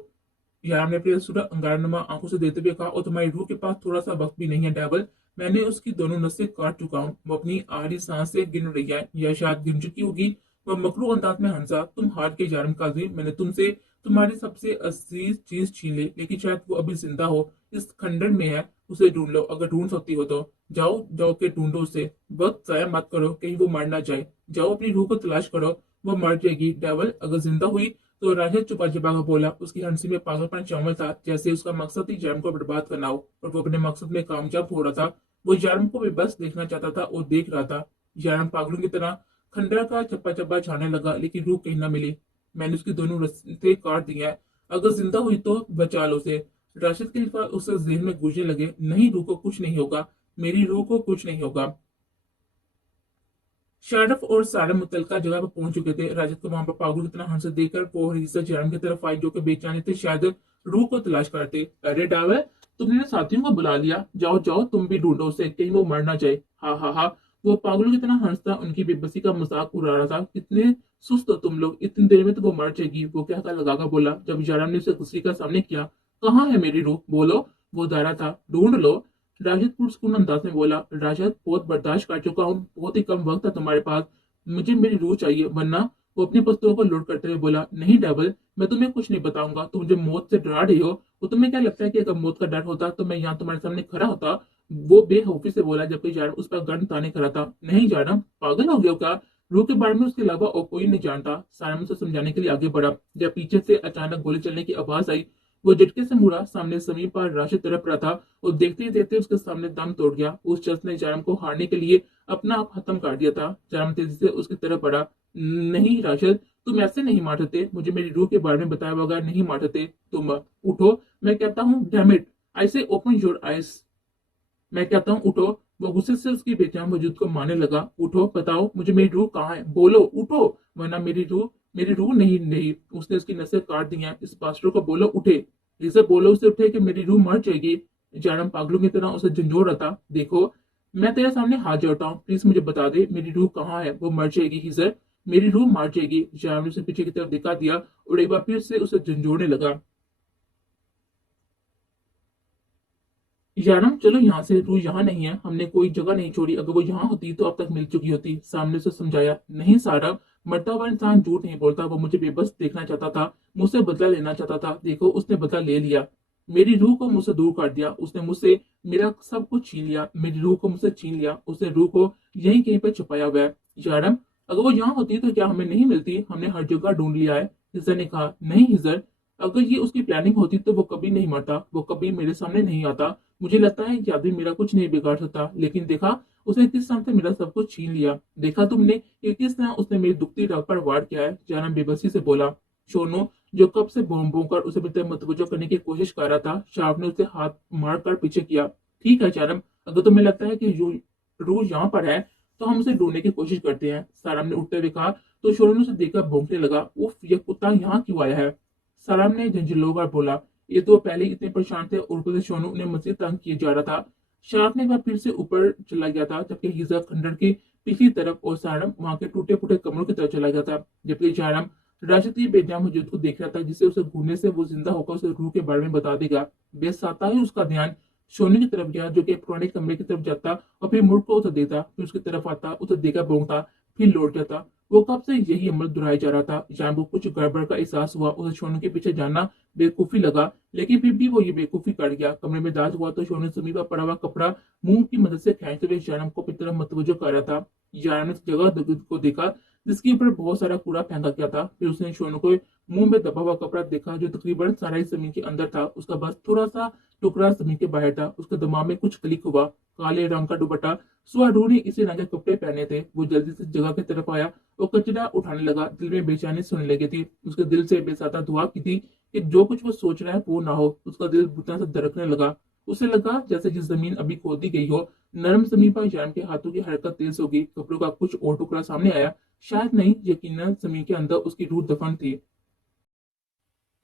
यार ने अपनी सुरह अंगारनुमा आंखों से देते हुए कहा। और तुम्हारी रूह के पास थोड़ा सा वक्त भी नहीं है डेवल। मैंने उसकी दोनों नसें काट चुका हूँ। वो अपनी आखिरी सांस से गिन रही है, या शायद गिन चुकी होगी। वह मकरू अंदाज में हंसा। तुम हार के जारम काजी, मैंने तुमसे तुम्हारी सबसे अजीज चीज छीन ली, लेकिन शायद वो अभी जिंदा हो, इस खंडर में है। उसे ढूंढ लो, अगर ढूंढ सकती हो तो। जाओ जाओ के ढूंढो उसे, वक्त जाया मत करो, कहीं वो मर ना जाए। जाओ अपनी रूह को तलाश करो, वो मर जाएगी डेवल, अगर जिंदा हुई तो। राशिद चुपा चुपा कर बोला। उसकी हंसी में पागलपन शामिल था, जैसे उसका मकसद ही जैम को बर्बाद करना हो और वो अपने मकसद में कामयाब हो रहा था। वो जैम को भी बस देखना चाहता था और देख रहा था। जैम पागलों की तरह खंडर का चप्पा चप्पा छाने लगा, लेकिन रूह कहीं ना मिली। मैंने उसकी दोनों रस्ते काट दिया है, अगर जिंदा हुई तो बचा लो उसे। राशिद के अल्फाज उससे जहन में गूंजने लगे। नहीं, रूह को कुछ नहीं होगा, मेरी रूह को कुछ नहीं होगा। शारफ और सारा मुतलका जगह पर पहुंच चुके थे। राजद को वहां पर पागल की तरह हंस देकर वो हरीसा जैम की तरफ आई, जो कि बेचाने थे, शायद रूह को तलाश करते। अरे डावे, तुमने ना साथियों को बुला लिया, जाओ जाओ तुम भी ढूंढो उसे, कहीं वो मर ना जाए। हा हा हा। वो पागलों की तरह हंसता उनकी बेबसी का मजाक उड़ा रहा था। कितने सुस्त हो तुम लोग, इतनी देर में तो वो मर जाएगी, वो क्या लगाकर बोला। जब जयराम ने उसे गुस्से का सामने किया। कहाँ है मेरी रूह, बोलो। वो दारा था, ढूंढ लो। राशिद पुरस्कून अंदाज में बोला। राशिद, बहुत बर्दाश्त कर चुका हूँ, बहुत ही कम वक्त है तुम्हारे पास, मुझे मेरी रूह चाहिए वरना। वो अपनी वस्तुओं को लोड करते हुए बोला। नहीं डेवल, मैं तुम्हें कुछ नहीं बताऊंगा, तुम मुझे मौत से डरा रही हो। वो तुम्हें क्या लगता है कि अगर मौत का डर होता तो मैं यहाँ तुम्हारे सामने खड़ा होता? वो बेखौफी से बोला, जबकि यार उस पर गन ताने खड़ा था। नहीं जाना, पागल हो गया हो क्या? रूह के बारे में उसके अलावा और कोई नहीं जानता। सारा उसे समझाने के लिए आगे बढ़ा, जब पीछे से अचानक गोली चलने की आवाज आई। वो झटके से मुड़ा, सामने समीर पर राशिद तरफ रहा था और देखते ही देखते उसके सामने दम तोड़ गया। उस शख्स ने जारम को हारने के लिए अपना आप खत्म कर दिया था। जारम तेजी से उसकी तरफ बढ़ा। नहीं राशिद, तुम ऐसे नहीं मार सकते, मुझे मेरी रूह के बारे में बताया बगैर नहीं मार सकते तुम। उठो, मैं कहता हूँ, डैम इट, आई से ओपन योर आईज। मैं कहता हूँ उठो। वो गुस्से से उसकी बेजान वजूद को मारने लगा। उठो, बताओ मुझे मेरी रूह कहाँ है, बोलो उठो, वरना मेरी रूह नहीं नहीं। उसने उसकी नसें काट दी हैं, इस पास्टर को बोलो उठे। जिसे बोलो उसे उठे कि मेरी रूह मर जाएगी। जानम पागलों की तरह उसे झंझोड़ रहा था। देखो, मैं तेरे सामने हाथ जोड़ता हूँ, प्लीज मुझे बता दे मेरी रूह कहाँ है। वो मर जाएगी हिजर, मेरी रूह मर जाएगी। जानम ने उसे पीछे की तरफ दिखा दिया और एक बार फिर से उसे झंझोड़ने लगा। यारम, चलो यहाँ से, रूह यहाँ नहीं है, हमने कोई जगह नहीं छोड़ी, अगर वो यहाँ होती तो अब तक मिल चुकी होती। सामने से समझाया। नहीं सारा, मरता हुआ इंसान झूठ नहीं बोलता, वो मुझे बेबस देखना चाहता था, मुझसे बदला लेना चाहता था। देखो, उसने बदला ले लिया, मेरी रूह को मुझसे दूर कर दिया। उसने मुझसे मेरा सब कुछ छीन लिया, मेरी रूह को मुझसे छीन लिया। उसने रूह को यहीं कहीं पर छुपाया हुआ है। यारम, अगर वो यहाँ होती तो क्या हमें नहीं मिलती? हमने हर जगह ढूंढ लिया है। हिजर ने कहा। नहीं हिजर, अगर ये उसकी प्लानिंग होती तो वो कभी नहीं मरता, वो कभी मेरे सामने नहीं आता। मुझे लगता है कि आदमी मेरा कुछ नहीं बिगाड़ सकता, लेकिन देखा उसने किस तरह से मेरा सब कुछ छीन लिया। देखा तुमने कि किस तरह उसने मेरी दुखती रग पर वार किया है। जानम बेबसी से बोला। शोनो, जो कब से भौं भौं कर उसे अपनी तरफ मतवज्जो करने की कोशिश कर रहा था, शार्प ने उसे हाथ मार कर पीछे किया। ठीक है जानम, अगर तुम्हें लगता है कि रूह यहाँ पर है तो हम उसे ढूंढने की कोशिश करते हैं। साराम ने उठते हुए कहा। तो शोनो ने उसे देखकर भौंकने लगा। उफ, यह कुत्ता यहाँ क्यों आया है? सलाम ने झंझलोकर बोला। ये तो पहले ही इतने परेशान थे और ऊपर से शोनू उन्हें मजीद तंग किए जा रहा था। शार्प ने वह फिर से ऊपर चला गया था, जबकि हिजा खंडर की पिछली तरफ और सारम वहां के टूटे फूटे कमरों की तरफ चला गया था। जबकि जारम राजती बेजाम वजूद को देख रहा था, जिसे उसे घूरने से वो जिंदा होकर उसे रूह के बारे में बता देगा। बेसाता ही उसका ध्यान सोने की तरफ गया, जो कि पुराने कमरे की तरफ जाता और फिर मुड़ को उसे देता, फिर उसकी तरफ आता, उसे देखा बोंगता, फिर लौट जाता। वो कब से यही अमल दोहराया जा रहा था। जान को कुछ गड़बड़ का एहसास हुआ, उसे सोनू के पीछे जाना बेवकूफी लगा, लेकिन फिर भी वो ये बेवकूफी कर गया। कमरे में दाज हुआ तो सोनू समीपा पड़ा हुआ कपड़ा मुंह की मदद से खींचते हुए जानम को अपनी तरफ मतवजो कर रहा था। जानम ने उस जगह को देखा जिसके ऊपर बहुत सारा कूड़ा फेंका गया था। फिर उसने सोनू को मुंह में दबा हुआ कपड़ा देखा, जो तकरीबन सारा ही जमीन के अंदर था। उसका बस थोड़ा सा टुकड़ा जमीन के बाहर था। उसके दिमाग में कुछ क्लिक हुआ। काले रंग का दुपट्टा सुहारू ने इसी रंग के कपड़े पहने थे। वो जल्दी से जगह की तरफ आया और कचरा उठाने लगा। दिल में बेचैनी सुनने लगी थी। उसके दिल से बेसाता दुआ की थी कि जो कुछ वो सोच रहा है वो ना हो। उसका दिल बुतना से धड़कने लगा। उसे लगा जैसे जिस जमीन अभी खोदी गई हो, नरम जमीन पर जान के हाथों की हरकत तेज होगी। कपड़ों का कुछ और टुकड़ा सामने आया। शायद नहीं, यकीनन जमीन के अंदर उसकी रूह दफन थी।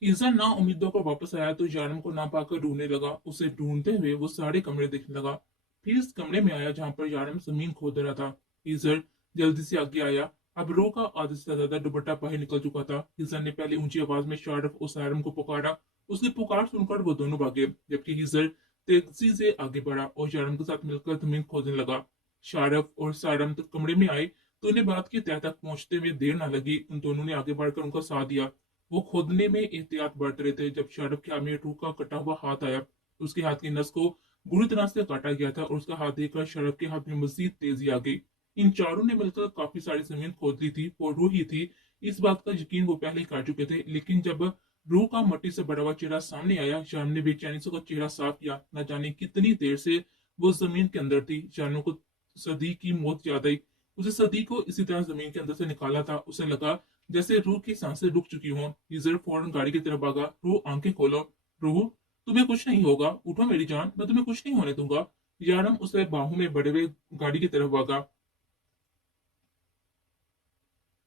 इंसान ना उम्मीदों पर वापस आया तो जानम को ना पाकर ढूंढने लगा। उसे ढूंढते हुए वो सारे कमरे देखने लगा। फिर इस कमरे में आया जहां पर जानम जमीन खोद रहा था। ईजर जल्दी से आगे आया। अब रो का आधे से ज्यादा दुपट्टा बाहर निकल चुका था। ईजर ने पहले ऊंची आवाज में शारफ और सारम को पुकारा। उसकी पुकार सुनकर वो दोनों भागे, जबकि ईजर तेजी से आगे बढ़ा और जानम के साथ मिलकर जमीन खोदने लगा। शारफ और सारम तक कमरे में आए तो उन्हें बात की तह तक पहुंचते हुए देर न लगी। उन दोनों ने आगे बढ़कर उनका साथ दिया। वो खोदने में एहतियात बरत रहे थे जब शाहरुख के हाथ में रूह का कटा हुआ हाथ आया। उसके हाथ की नस को बुरी तरह से काटा गया था और उसका हाथ देखकर शाहरुख के हाथ में मजीद तेजी आ गई। इन चारों ने मिलकर काफी सारी जमीन खोद ली थी। वो रूह ही थी, इस बात का यकीन वो पहले ही कर चुके थे। लेकिन जब रूह का मट्टी से भरा हुआ चेहरा सामने आया, शाम ने बेचैनी से उसका चेहरा साफ किया। न जाने कितनी देर से वो जमीन के अंदर थी। जानू को सदी की मौत याद आई। उसे सदी को इसी तरह जमीन के अंदर से निकाला था। उसे लगा जैसे रूह की सांसें रुक चुकी हों। यूजर फौरन गाड़ी की तरफ भागा। रूह आंखें खोलो। रूह, तुम्हें कुछ नहीं होगा, उठो मेरी जान, मैं तुम्हें कुछ नहीं होने दूंगा। यारम उसे बाहों में बड़े हुए गाड़ी की तरफ भागा।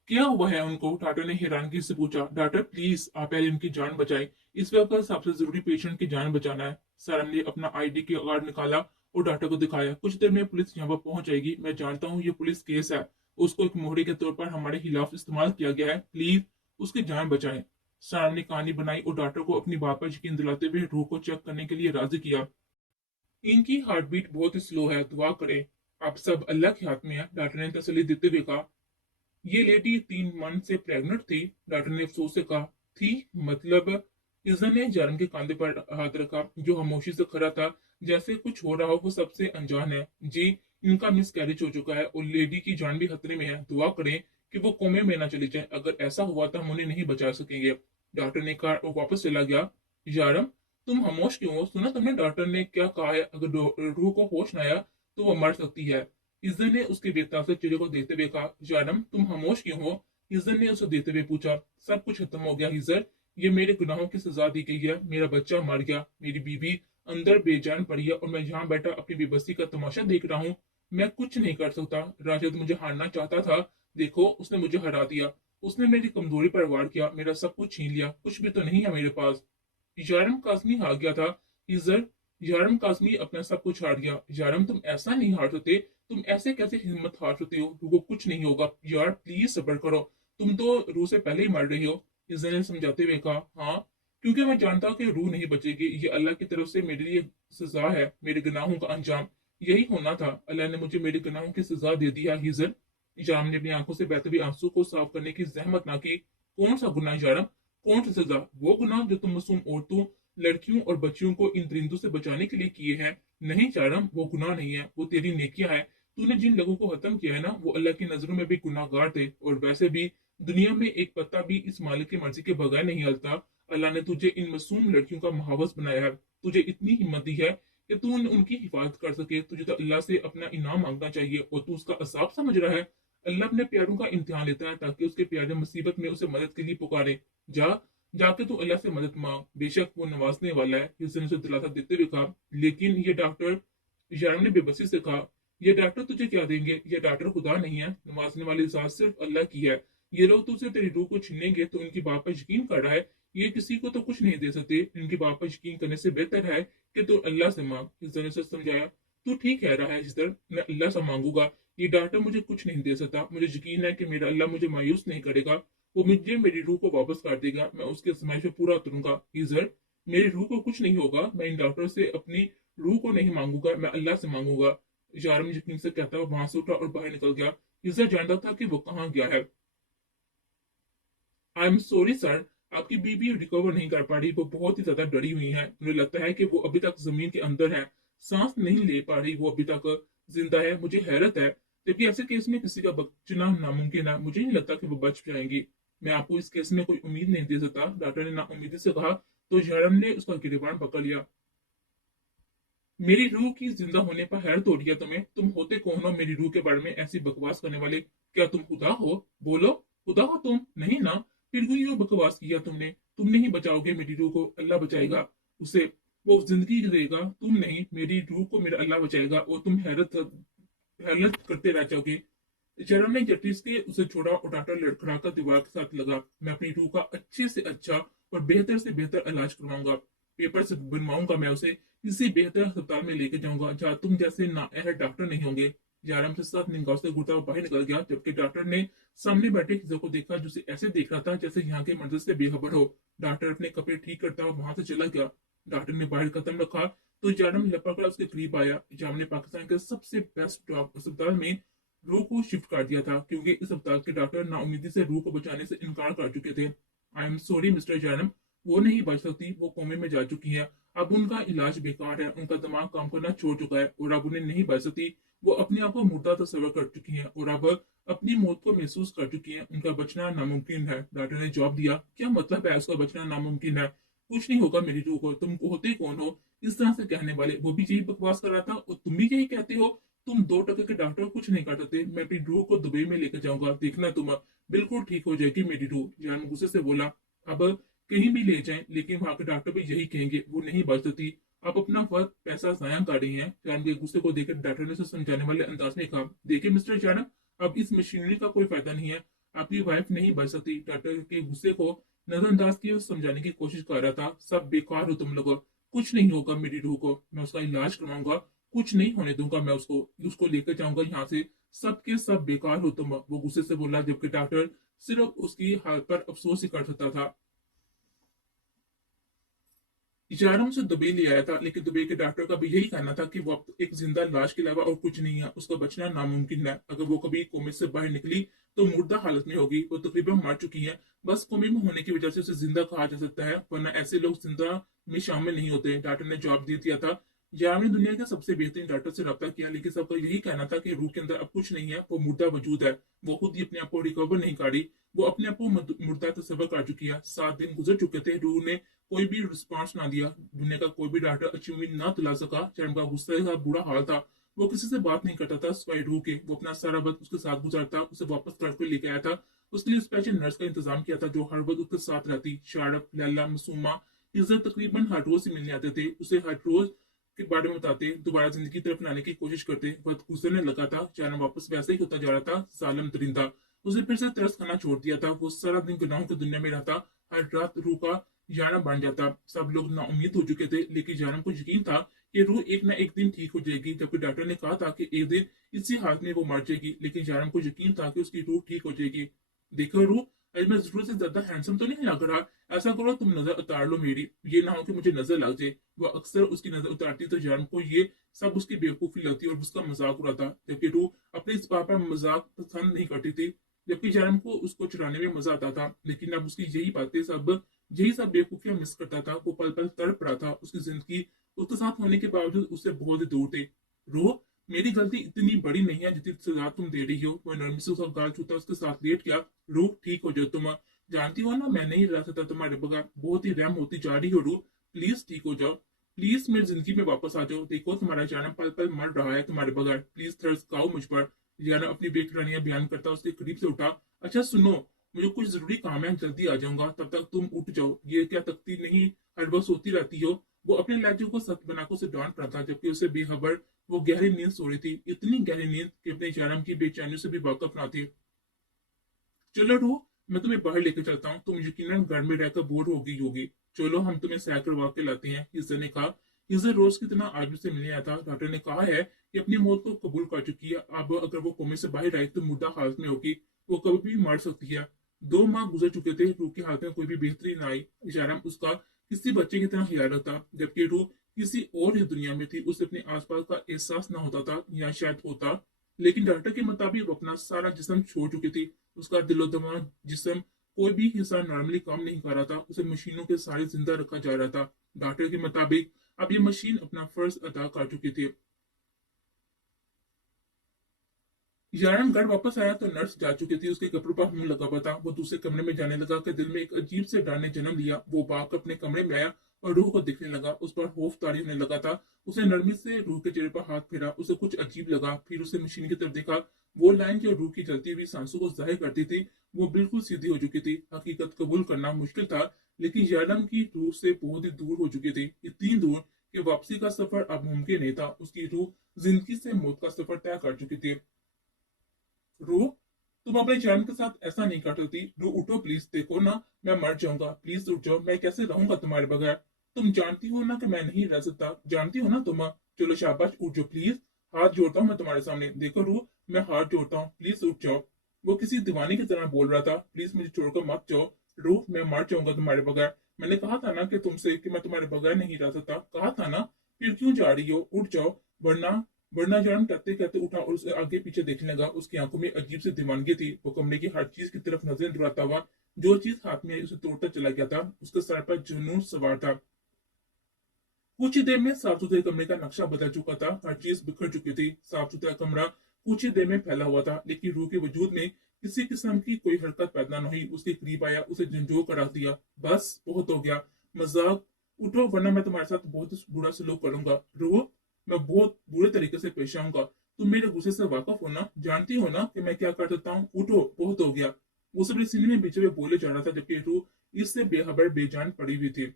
क्या हुआ है उनको? डॉक्टर ने हैरानगी से पूछा। डॉक्टर प्लीज, आप पहले उनकी जान बचाएं। इस वक्त सबसे जरूरी पेशेंट की जान बचाना है। सारम ने अपना आईडी के कार्ड निकाला और डॉक्टर को दिखाया। कुछ देर में पुलिस यहाँ पर पहुंच जाएगी। मैं जानता हूँ ये पुलिस केस है, उसको एक मोहरे के तौर पर हमारे खिलाफ इस्तेमाल किया गया है। प्लीज उसकी जान बचाएं। सारम ने कहानी बनाई और डॉक्टर को अपनी बात पर यकीन दिलाते हुए रूह को चेक करने के लिए राजी किया। इनकी हार्ट बीट बहुत ही स्लो है, दुआ करें। आप सब अल्लाह के हाथ में है, डॉक्टर ने तसल्ली देते हुए कहा। ये लेडी 3 मंथ से प्रेग्नेंट थी, डॉक्टर ने अफसोस से कहा। थी मतलब? इजन ने जर्म के कंधे पर हाथ रखा, जो खामोशी से खड़ा था, जैसे कुछ हो रहा हो वो सबसे अनजान है। जी, इनका मिस कैरेज हो चुका है और लेडी की जान भी खतरे में है। दुआ करें कि वो कोमे में ना चली जाए। अगर ऐसा हुआ तो हम उन्हें नहीं बचा सकेंगे। डॉक्टर ने कहा और वापस चला गया। यारम, तुम खामोश क्यों हो? सुना तुमने डॉक्टर ने क्या कहा है? अगर रूह को होश न आया तो वो मर सकती है। इज्जत ने उसके बेताब से चेहरे को देखते हुए कहा। जानम, तुम खामोश क्यों हो? इज्जत ने उसे देते हुए पूछा। सब कुछ खत्म हो गया इज्जत। ये मेरे गुनाहों की सजा दी गई है। मेरा बच्चा मर गया, मेरी बीबी अंदर बेजान पड़ी है और मैं यहाँ बैठा अपनी बेबसी का तमाशा देख रहा हूँ। मैं कुछ नहीं कर सकता। राशिद मुझे हारना चाहता था, देखो उसने मुझे हरा दिया। उसने मेरी कमजोरी पर वार किया, मेरा सब कुछ छीन लिया। कुछ भी तो नहीं है मेरे पास। यारम कासमी हार गया था। इज्जत, यारम कासमी अपना सब कुछ हार गया। यारम, तुम ऐसा नहीं हार सकते। तुम ऐसे कैसे हिम्मत हार सकते हो? रुको, कुछ नहीं होगा यार, प्लीज सब्र करो। तुम तो रूह से पहले ही मर रही हो। इज्जत ने समझाते हुए कहा। हाँ, क्योंकि मैं जानता हूँ कि रूह नहीं बचेगी। ये अल्लाह की तरफ से मेरे लिए सजा है, मेरे गुनाहों का अंजाम यही होना था। अल्लाह ने मुझे मेरे गुनाहों की सजा दे दी है। हिजर, यारम ने अपनी आंखों से बहते हुए आंसू को साफ करने की जहमत ना की। कौन सा गुनाह यारम? कौन सी सजा? वो गुनाह जो तुम मासूम औरतों, लड़कियों और बच्चियों को इन दरिंदों से बचाने के लिए किए हैं। नहीं चारम, वो गुनाह नहीं है, वो तेरी नेकियां है। तूने जिन लोगों को खत्म किया है ना, वो अल्लाह की नजरों में भी गुनाहगार थे। और वैसे भी दुनिया में एक पत्ता भी इस मालिक की मर्जी के बगैर नहीं हलता। अल्लाह ने तुझे इन मासूम लड़कियों का मुहावस बनाया है। तुझे इतनी हिम्मत दी है कि तू उनकी हिफाजत कर सके। तुझे तो अल्लाह से अपना इनाम मांगना चाहिए और तू उसका अजाब समझ रहा है। अल्लाह अपने प्यारों का इम्तिहान लेता है ताकि उसके प्यारे मुसीबत में उसे मदद के लिए पुकारे। जा, जाके तू अल्लाह से मदद मांग, बेशक वो नवाजने वाला है। किसी ने उसे दिलासा देते हुए कहा। लेकिन ये डॉक्टर, यारम ने बेबसी से कहा, ये डॉक्टर तुझे क्या देंगे? ये डॉक्टर खुदा नहीं है। नवाजने वाली जात सिर्फ अल्लाह की है। ये लोग तुझसे तेरी रूह को छीनेंगे तो उनकी बात पर यकीन कर रहा है ये किसी को तो कुछ नहीं दे सकते। इनकी बात पर यकीन करने से बेहतर है कि तू अल्लाह से मांग। हिजर ने उसे समझाया, तू ठीक कह रहा है हिजर, मैं अल्लाह से मांगूंगा। ये डॉक्टर मुझे कुछ नहीं दे सकता। मुझे यकीन है कि मेरा अल्लाह मुझे मायूस नहीं करेगा, वो मुझे मेरी रूह को वापस कर देगा। मैं उसकी आजमाइश पे पूरा उतरूंगा। हिजर, मेरी रूह को कुछ नहीं होगा। मैं इन डॉक्टर से अपनी रूह को नहीं मांगूंगा, मैं अल्लाह से मांगूंगा। यारम यकीन से कहता हुआ वहां से उठा और बाहर निकल गया। हिजर जानता था कि वो कहाँ गया है। आई एम सॉरी सर, आपकी बीबी रिकवर नहीं कर पा रही। वो बहुत ही ज्यादा डरी हुई है। मुझे लगता है कि वो अभी तक जमीन के अंदर है, सांस नहीं ले पा रही। वो अभी तक जिंदा है। मुझे हैरत है, जबकि ऐसे केस में किसी का बचना नामुमकिन है। मुझे नहीं लगता कि वो बच जाएंगी। मैं आपको इस केस में कोई उम्मीद नहीं दे सकता, डॉक्टर ने नाउमीदी से कहा। तो जयराम ने उसका गिरबान पकड़ लिया। मेरी रूह की जिंदा होने पर हैरत हो रही है तुम्हें? तुम होते कौन हो मेरी रूह के बारे में ऐसी बकवास करने वाले? क्या तुम खुदा हो? बोलो, खुदा हो तुम? नहीं ना? फिर क्यों यूं बकवास किया तुमने? तुम नहीं बचाओगे मेरी रूह को, अल्लाह बचाएगा उसे। वो जिंदगी देगा, तुम नहीं। मेरी रूह को मेरा अल्लाह बचाएगा और तुम हैरत हैरत करते रह जाओगे। जयराम ने जटीस के उसे छोड़ा और डाटा लड़खड़ाकर दीवार के साथ लगा। मैं अपनी रूह का अच्छे से अच्छा और बेहतर से बेहतर इलाज करवाऊंगा। पेपर से बनवाऊंगा। मैं उसे किसी बेहतर अस्पताल में लेके जाऊंगा जहां तुम जैसे नाअहल डॉक्टर नहीं होंगे। जयराम के साथ निगाह से घूरता हुआ बाहर निकल गया, जबकि डॉक्टर ने सामने बैठे हिजर को देखा, जिसे ऐसे देख रहा था जैसे यहाँ के मंजर से बेखबर हो। डॉक्टर अपने कपड़े ठीक करता हुआ वहां से चला गया। डॉक्टर ने बाहर कदम रखा तो जयराम लपक कर उसके करीब आया। जयराम ने पाकिस्तान के सबसे बेस्ट अस्पताल में रूह को शिफ्ट कर दिया था, क्योंकि इस अस्पताल के डॉक्टर नाउमीदी से रूह को बचाने से इनकार कर चुके थे। I am sorry mister Jainam, वो नहीं बच सकती। वो कोमे में जा चुकी है। अब उनका इलाज बेकार है। उनका दिमाग काम करना छोड़ चुका है और अब उन्हें नहीं बच सकती। वो अपने आप को मुर्दा तस्वर कर चुकी है और अब अपनी मौत को महसूस कर चुकी है। उनका बचना नामुमकिन है। डॉक्टर ने जवाब दिया। क्या मतलब है उसका बचना नामुमकिन है? कुछ नहीं होगा मेरी रूह को। तुम होते कौन हो इस तरह से कहने वाले? वो भी यही बकवास कर रहा था और तुम भी यही कहते हो? तुम 2 टके के डॉक्टर कुछ नहीं कर सकते। मैं अपनी रूह को दुबई में लेकर जाऊंगा, देखना तुम। बिल्कुल ठीक हो जाएगी मेरी रूह, जान गुस्से से बोला। अब कहीं भी ले जाएं, लेकिन वहां के डॉक्टर भी यही कहेंगे वो नहीं बच सकती। आप अपना वक्त पैसा जाया कर रही हैं। जान के गुस्से को देखकर डॉक्टर ने उसे समझाने वाले अंदाज में कहा, देखिए मिस्टर जानम, अब इस मशीनरी का कोई फायदा नहीं है। आपकी वाइफ नहीं बच सकती। डॉक्टर के गुस्से को नजरअंदाज किए समझाने की कोशिश कर रहा था। सब बेकार हो तुम लोग। कुछ नहीं होगा मेरी रूह को। मैं उसका इलाज करवाऊंगा। कुछ नहीं होने दूंगा। मैं उसको उसको लेकर जाऊंगा यहाँ से। सबके सब बेकार हो तुम, वो गुस्से से बोला, जबकि डॉक्टर सिर्फ उसकी हालत पर अफसोस ही कर सकता था। इजारा उसे दुबई ले आया था, लेकिन दुबई के डॉक्टर का भी यही कहना था कि वो अब एक जिंदा लाश के अलावा और कुछ नहीं है। उसका बचना नामुमकिन है। अगर वो कभी कोमे से बाहर निकली तो मुर्दा हालत में होगी। वो तकरीबन मर चुकी है। बस कोमे में होने की वजह से उसे जिंदा कहा जा सकता है, वरना ऐसे लोग जिंदा में शामिल नहीं होते। डॉक्टर ने जवाब दे दिया था। यार ने दुनिया के सबसे बेहतरीन डॉक्टर से रब्ता किया, लेकिन सबका यही कहना था कि रूह के अंदर अब कुछ नहीं है, वो मुर्दा वजूद है। वो खुद ही अपने आप को रिकवर नहीं कर रही। वो अपने आप को मुर्दा तस्वर कर चुकी है। 7 दिन गुजर चुके थे, रूह ने कोई भी रिस्पॉन्स ना दिया। दुनिया का कोई भी डॉक्टर अच्छी उम्मीद ना दिला सका। चरम का गुस्से का बुरा हाल था। वो किसी से बात नहीं करता था सिवाय रूह के। वो अपना सारा वक्त उसके साथ गुजारता, उसे वापस घर को लेके आया था। उसके लिए स्पेशल नर्स का इंतजाम किया था जो हर वक्त उसके साथ रहती। शारफ, लैला, मासूमा, इज्जत तकरीबन हर रोज ही मिलने आते थे। उसे हर रोज के बारे में बताते, दोबारा जिंदगी की तरफ लाने की कोशिश करते। वक्त गुजरने लगा था। चारण वापस वैसे ही होता जा रहा था, जालिम दरिंदा। उसे फिर से तरस खाना छोड़ दिया था। वो सारा दिन गुनाहों की दुनिया में रहता। हर रात रूह का जाना बन जाता। सब लोग नाउम्मीद हो चुके थे, लेकिन जानम को यकीन था कि रूह एक ना एक दिन ठीक हो जाएगी। जबकि डॉक्टर ने कहा था कि एक दिन इसी हालत में वो मर जाएगी, लेकिन जानम को यकीन था कि उसकी रूह ठीक हो जाएगी। देखो रूह, आज मैं जरूरत से ज्यादा हैंडसम तो नहीं लग रहा। ऐसा करो तुम नजर उतार लो मेरी, ये ना हो कि मुझे नजर लग जाए। वो अक्सर उसकी नजर उतारती तो जानम को ये सब उसकी बेवकूफी लगती और उसका मजाक उड़ाता, जबकि रूह अपने इस बात पर मजाक पसंद नहीं करती थी। जबकि जानम को उसको चुराने में मजा आता था, लेकिन अब उसकी यही सब बेवकूफियां मिस करता था। वो पल पल तड़प रहा था। उसकी जिंदगी उसके साथ होने के बावजूद उससे बहुत ही दूर थे। रोह, मेरी गलती इतनी बड़ी नहीं है जितनी सजा तुम दे रही हो। वो नरमी से उसका गाल छूता उसके साथ लेट गया। रूह, ठीक हो जाओ तुम। जानती हो ना मैं नहीं रह सकता तुम्हारे बगैर। बहुत ही रहम होती जा रही हो रूह, प्लीज ठीक हो जाओ। प्लीज मेरी जिंदगी में वापस आ जाओ। देखो तुम्हारा जाना पल पल मर रहा है तुम्हारे बगैर। प्लीज थर्स खाओ मुझ पर। रियाना अपनी बेकरानियां बयान करता उसके करीब से उठा। अच्छा सुनो, मुझे कुछ जरूरी काम है, जल्दी आ जाऊंगा। तब तक तुम उठ जाओ। ये क्या तकती नहीं हर वक्त सोती रहती हो? वो अपने लहजे को सख्त बनाकर उसे डांट रहा था, जबकि उसे बेखबर वो गहरी नींद सो रही थी। इतनी गहरी नींद कि अपने जानम की बेचैनी से भी वाकफ ना थी। चलो रू, मैं तुम्हें बाहर लेकर चलता हूँ, तुम यकीनन घर में रहकर बोर हो गई होगी। चलो हम तुम्हें सैर करवा के लाते हैं, हिजर ने कहा। हिजर रोज की तरह आज भी से मिलने आया था। डॉक्टर ने कहा है कि अपनी मौत को कबूल कर चुकी है, अब अगर वो कोमे से बाहर आई तो मुर्दा हालत में होगी, वो कभी भी मर सकती है। 2 माह गुजर चुके थे, रूह की हालत में कोई भी बेहतरी न आई। यारम उसका किसी बच्चे की तरह ख्याल रखता, जबकि रूह किसी और ही दुनिया में थी। उसे अपने आसपास का एहसास न होता था, या शायद होता, लेकिन डॉक्टर के मुताबिक वो अपना सारा जिस्म छोड़ चुकी थी। उसका दिलो दिमाग जिस्म कोई भी हिस्सा नॉर्मली काम नहीं कर रहा था, उसे मशीनों के सहारे जिंदा रखा जा रहा था। डॉक्टर के मुताबिक अब ये मशीन अपना फर्ज अदा कर चुकी थी। यारन घर वापस आया तो नर्स जा चुकी थी, उसके कपड़ों पर खून लगा हुआ था। वो दूसरे कमरे में जाने लगा कि दिल में एक अजीब से डर ने जन्म लिया। वो भाग अपने कमरे में आया और रूह को दिखने लगा। उस पर खौफ तारी होने लगा था। उसने नरमी से रूह के चेहरे पर हाथ फेरा, उसे कुछ अजीब लगा। फिर उसे मशीन की तरफ देखा। वो लाइन जो रूह की जलती हुई सांसों को जाहिर करती थी, वो बिल्कुल सीधी हो चुकी थी। हकीकत कबूल करना मुश्किल था, लेकिन यारम की रूह से बहुत ही दूर हो चुकी थी, इतनी दूर कि वापसी का सफर अब मुमकिन नहीं था। उसकी रूह जिंदगी से मौत का सफर तय कर चुकी थी। रू, तुम अपने चरण के साथ ऐसा नहीं कर सकती। रू उठो प्लीज, देखो ना, मैं मर जाऊंगा, प्लीज उठ जाओ, मैं कैसे रहूंगा तुम्हारे बगैर। तुम जानती हो ना कि मैं नहीं रह सकता, जानती हो ना तुम। चलो शाबाश, उठ जाओ प्लीज। हाथ जोड़ता हूँ मैं तुम्हारे सामने, देखो रू, मैं हाथ जोड़ता हूँ, प्लीज उठ जाओ। वो किसी दीवाने की तरह बोल रहा था, प्लीज मुझे छोड़कर मत जाओ। रू, मैं मर जाऊंगा तुम्हारे बगैर। मैंने कहा था ना कि तुमसे कि मैं तुम्हारे बगैर नहीं रह सकता, कहा था ना। फिर क्यों जा रही हो, उठ जाओ, वरना। वरना जॉन कहते कहते उठा और उसे आगे पीछे देखने लगा। उसकी आंखों में अजीब सी दीवानगी थी। वो कमरे की हर चीज की तरफ नजरें दौड़ाता हुआ जो चीज हाथ में आई उसे तोड़ता चला गया था। उसके सर पर जुनून सवार था। कुछ ही देर में साफ सुथरे कमरे का नक्शा बदल चुका था, हर चीज बिखर चुकी थी। साफ सुथरा कमरा कुछ ही देर में फैला हुआ था, लेकिन रूह के वजूद में किसी किस्म की कोई हरकत पैदा न हुई। उसके करीब आया, उसे झंझोर कर रख दिया। बस बहुत हो गया, मजाक, उठो वरना मैं तुम्हारे साथ बहुत बुरा सलूक करूंगा। रूह, मैं बहुत बुरे तरीके से पेश आऊंगा। तुम मेरे गुस्से से वाकफ हो ना, जानती हो ना कि मैं क्या कर सकता हूँ। उठो, बहुत हो गया। वो सब सीने में बीचे हुए बोले जा रहा था, जबकि रूह इससे बेखबर बेजान पड़ी हुई थी।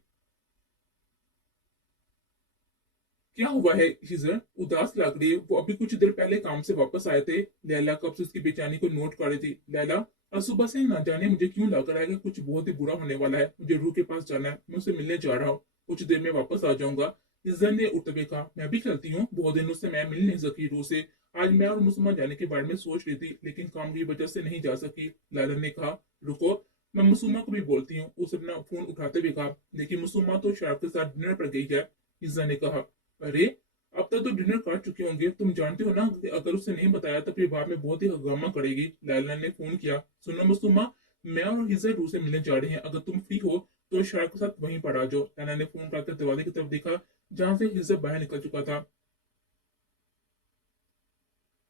क्या हुआ है हिजर, उदास लग रही है। वो अभी कुछ देर पहले काम से वापस आए थे। लैला कब से उसकी बेचैनी को नोट कर रही थी। लैला, आज सुबह से ना जाने मुझे क्यों लग रहा है कि कुछ बहुत ही बुरा होने वाला है। मुझे रूह के पास जाना है, मैं उसे मिलने जा रहा हूँ। कुछ देर में वापस आ जाऊंगा। हिजर ने उठते हुए कहा, मैं भी चलती हूँ, बहुत दिनों से मैं मिल नहीं सकी रूह से। आज मैं और मुसलमान जाने के बारे में सोच रही थी, लेकिन काम की वजह से नहीं जा सकी। लैला ने कहा, रुको, मैं मुसलमान को भी बोलती हूँ। उसे अपना फोन उठाते हुए कहा, लेकिन मुसलमान तो शार्क के साथ डिनर पर गई है। हिजर ने कहा, अरे, अब तक तो डिनर कर चुके होंगे, तुम जानते हो ना कि अगर उसे नहीं बताया तो फिर बाद में बहुत ही हंगामा करेगी। लैला ने फोन किया, सुनो मुस्तुमा, मैं और हिजर रूह से मिलने जा रहे हैं, अगर तुम फ्री हो तो शार्क के साथ वहीं पर आ जाओ। लैला ने फोन करके दरवाजे की तरफ देखा, जहां से हिजर बाहर निकल चुका था।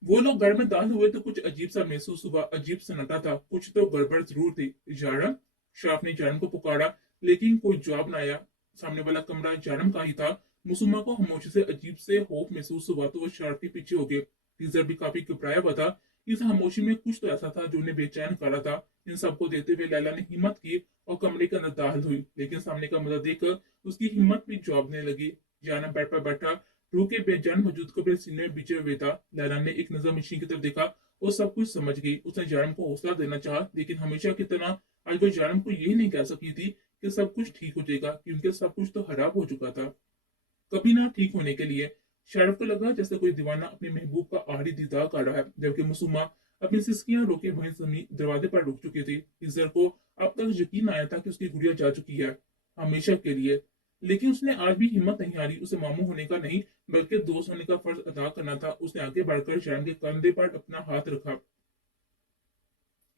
वो लोग घर में दाखिल हुए तो कुछ अजीब सा महसूस हुआ, अजीब सन्नाटा था, कुछ तो गड़बड़ जरूर थी। जारम, शार्फ ने जारम को पुकारा, लेकिन कोई जवाब न आया। सामने वाला कमरा जारम का ही था। मुसुमा को खामोशी से अजीब से खौफ महसूस हुआ तो वो शार्फ के पीछे हो गए। टीजर भी काफी घबराया हुआ था। इस खामोशी में कुछ तो ऐसा था जो उन्हें बेचैन कर रहा था। इन सबको देखते हुए लैला ने हिम्मत की और कमरे के अंदर दाखिल हुई, लेकिन सामने का मजा देखकर उसकी हिम्मत भी जवाबने लगी। जारम बेड पर बैठा रूह के बेजान वजूद को अपने सीने में बिछे हुए था। लैला ने एक नजर मशीन की तरफ देखा और सब कुछ समझ गई। उसने जारम को हौसला देना चाहा, लेकिन हमेशा की तरह आज वो जारम को यही नहीं कह सकी थी कि सब कुछ ठीक हो जाएगा, क्योंकि सब कुछ तो खराब हो चुका था कभी ना ठीक होने के लिए। शाहरुख को लगा जैसे कोई दीवाना अपने महबूब का आखिरी दीदार कर रहा है, जबकि मुसुमा अपनी सिस्कियां रोके वहीं जमीन दरवाजे पर रुक चुकी थी। इजर को अब तक यकीन आया था कि उसकी गुड़िया जा चुकी है, हमेशा के लिए। लेकिन उसने आज भी हिम्मत नहीं हारी। उसे मामू होने का नहीं, बल्कि दोस्त होने का फर्ज अदा करना था। उसने आगे बढ़कर शैम के कंधे पर अपना हाथ रखा।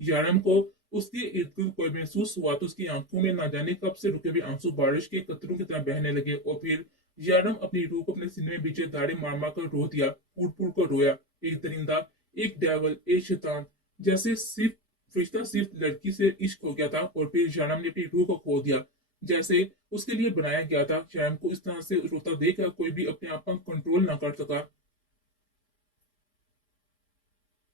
यारम को उसके इर्द गिर्द कोई महसूस हुआ तो उसकी आंखों में ना जाने कब से रुके हुए आंसू बारिश के कतरों की तरह बहने लगे। और फिर यारम अपनी रूह को अपने सीने में बीचे दाढ़ी मार मार कर रो दिया, फूट फूट कर रोया। एक दरिंदा, एक डेवल, एक शैतान, जैसे सिर्फ फरिश्ता सिर्फ लड़की से इश्क हो गया था। और फिर यारम ने अपनी रूह को खो दिया, जैसे उसके लिए बनाया गया था। यारम को इस तरह से रोता देखकर कोई भी अपने आप पर कंट्रोल ना कर सका।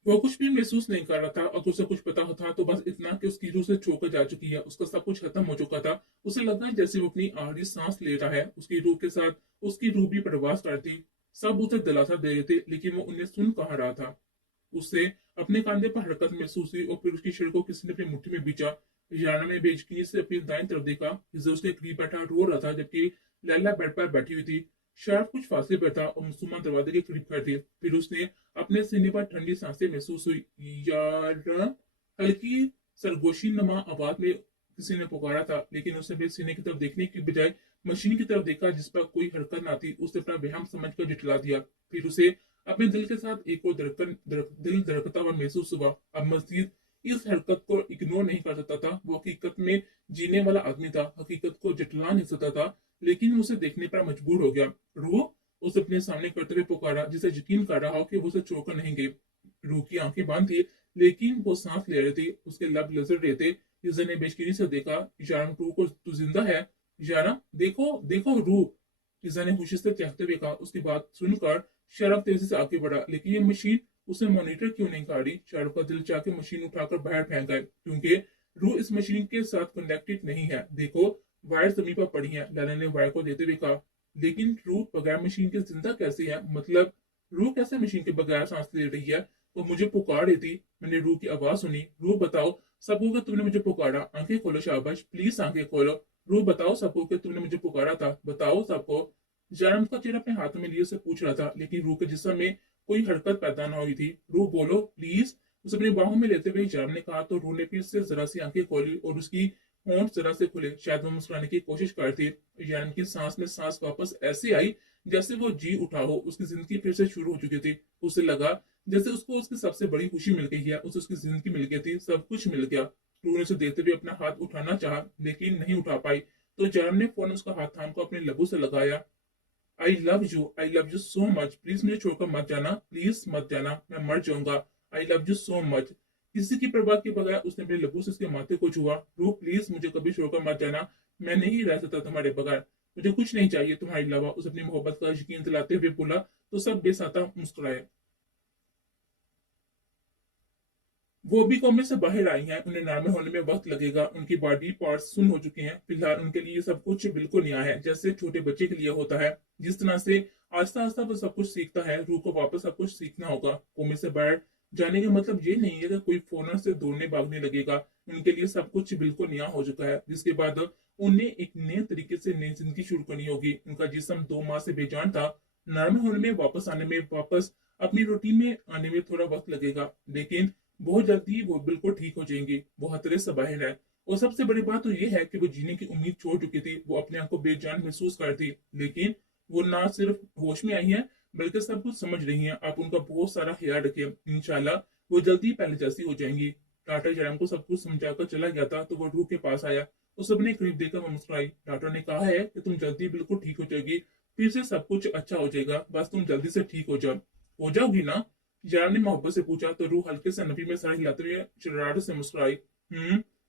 वो कुछ भी महसूस नहीं कर रहा था। अगर उसे कुछ पता था तो बस इतना कि उसकी रूह से छोड़कर जा चुकी है, उसका सब कुछ खत्म हो चुका था। उसे लगा जैसे वो अपनी आखिरी सांस ले रहा है। उसकी रूह के साथ उसकी रूह भी प्रवास करती। सब उसे दिलासा दे रहे थे, लेकिन वो उन्हें सुन कहाँ रहा था। उससे अपने कंधे पर हरकत महसूस हुई और फिर उसके शरीर को किसी ने अपनी मुट्ठी में बीचा। याना ने बेयकीनी से अपनी दाईं तरफ देखा। इसे उसके करीब बैठा रो रहा था, जबकि लैला बेड पर बैठी हुई थी। शराफ कुछ फासले पर था और मुसलमान दरवाजे के करीब खड़ी थी। फिर उसने अपने सीने पर ठंडी सांसें महसूस हुई। यार, हल्की सरगोशी नमा आवाज में किसी ने पुकारा था, लेकिन उसने भी सीने की तरफ देखने की बजाय मशीन की तरफ देखा जिस पर कोई हरकत ना थी। उसने अपना वहम समझकर झुठला दिया। फिर उसे अपने दिल के साथ एक और दिल धड़कता हुआ महसूस हुआ। अब मस्जिद इस हरकत को इग्नोर नहीं कर सकता था। वो हकीकत में जीने वाला आदमी था, हकीकत को जटला नहीं सकता था, लेकिन उसे देखने पर मजबूर हो गया। रूह, उसे अपने सामने करते हुए पुकारा, जिसे यकीन कर रहा हो कि वो उसे छोड़कर नहीं गई। रूह की आंखें बंद थी, लेकिन वो सांस ले रहे थे, उसके लब लजर रहे थे। यूजर ने बेशकीनी से देखा। इशारा रूह को, तू जिंदा है? इशारा, देखो देखो रूह, यूजर ने खुशी से कहते हुए कहा। उसकी बात सुनकर शराब तेजी से आगे बढ़ा, लेकिन ये मशीन उसे मॉनिटर क्यों नहीं कर रही? शाहरुख का दिल चाह के मशीन उठाकर बाहर फेंक गए, क्योंकि रूह इस मशीन के साथ कनेक्टेड नहीं है। देखो, वायर जमीन पर पड़ी है, लाला ने वायर को देते हुए कहा। लेकिन रूह बगैर मशीन के जिंदा कैसे है? मतलब रूह कैसे मशीन के बगैर सांस ले रही है? वो मुझे पुकार रही थी। मैंने रूह की आवाज सुनी। रूह बताओ सबको कि तुमने मुझे पुकारा। आंखें खोलो शाबाश, प्लीज आंखें खोलो। रूह बताओ सबको कि तुमने मुझे पुकारा था। बताओ सबको। जैनब का चेहरा अपने हाथों में लिए उसे पूछ रहा था, लेकिन रूह के जिस्म में कोई हरकत पैदा ना हुई थी। रूह बोलो प्लीज, उसे अपनी बाहों में लेते हुए जैनब ने कहा। तो रूह ने फिर से जरा सी आंखें खोली और उसकी होंठ जरा से खुले, शायद वो मुस्कुराने की कोशिश कर रही थी। जैनब की सांस में सांस वापस ऐसे आई जैसे वो जी उठा हो। उसकी जिंदगी फिर से शुरू हो चुकी थी। उसे लगा जैसे उसको उसकी सबसे बड़ी खुशी मिल गई है, उसे उसकी जिंदगी मिल गई थी, सब कुछ मिल गया। रूह ने उसे देते हुए अपना हाथ उठाना चाहा, लेकिन नहीं उठा पाई। तो जैनब ने फौरन उसका हाथ थाम को अपने लबों से लगाया। I love you so much, please मुझे छोड़कर मत जाना, प्लीज मत जाना, मैं मर जाऊंगा। I love you so much. किसी की परवाह के बगैर उसने अपने लबों से उसके माथे को छुआ। रूह प्लीज मुझे कभी छोड़कर मत जाना, मैं नहीं रह सकता तुम्हारे बगैर, मुझे कुछ नहीं चाहिए तुम्हारे अलावा। उसे अपनी मोहब्बत का यकीन दिलाते हुए बोला। तो सब बेसाता मुस्कुराए। वो भी कोमे से बाहर आई हैं, उन्हें नॉर्मल होने में वक्त लगेगा। उनकी बॉडी पार्ट्स सुन हो चुके हैं। फिलहाल उनके लिए सब कुछ बिल्कुल नया है, जैसे छोटे बच्चे के लिए होता है। जिस तरह से आस्ता आस्ता वो सब कुछ सीखता है, रूह को वापस सब कुछ सीखना होगा। कोमे से बाहर जाने का मतलब ये नहीं है कि कोई फौरन से दौड़ने भागने लगेगा। उनके लिए सब कुछ बिल्कुल नया हो चुका है, जिसके बाद उन्हें एक नए तरीके से नई जिंदगी शुरू करनी होगी। उनका जिस्म 2 माह से बेजान था। नॉर्मल होने में वापस आने में, वापस अपनी रूटीन में आने में थोड़ा वक्त लगेगा, लेकिन बहुत जल्दी वो बिल्कुल ठीक हो जाएंगी। वो खतरे से बाहर है। और सबसे बड़ी बात तो ये है कि वो जीने की उम्मीद छोड़ चुकी थी। वो अपने आप को बेजान महसूस कर थी, लेकिन वो ना सिर्फ होश में आई है, बल्कि सब कुछ समझ रही हैं। आप उनका बहुत सारा ख्याल रखें, इंशाल्लाह वो जल्दी पहले जैसी हो जाएंगी। डॉक्टर जयराम को सब कुछ समझाकर चला गया था, तो वो रूह के पास आया। उस सबने करीब देखकर वो मुस्कुराई। डॉक्टर ने कहा है कि तुम जल्दी बिल्कुल ठीक हो जाएगी, फिर से सब कुछ अच्छा हो जाएगा, बस तुम जल्दी से ठीक हो जाओगी ना? जया ने मोहब्बत से पूछा, तो रूह हल्के से नफी में सर हिलाते हुए शरारत से मुस्कुराई।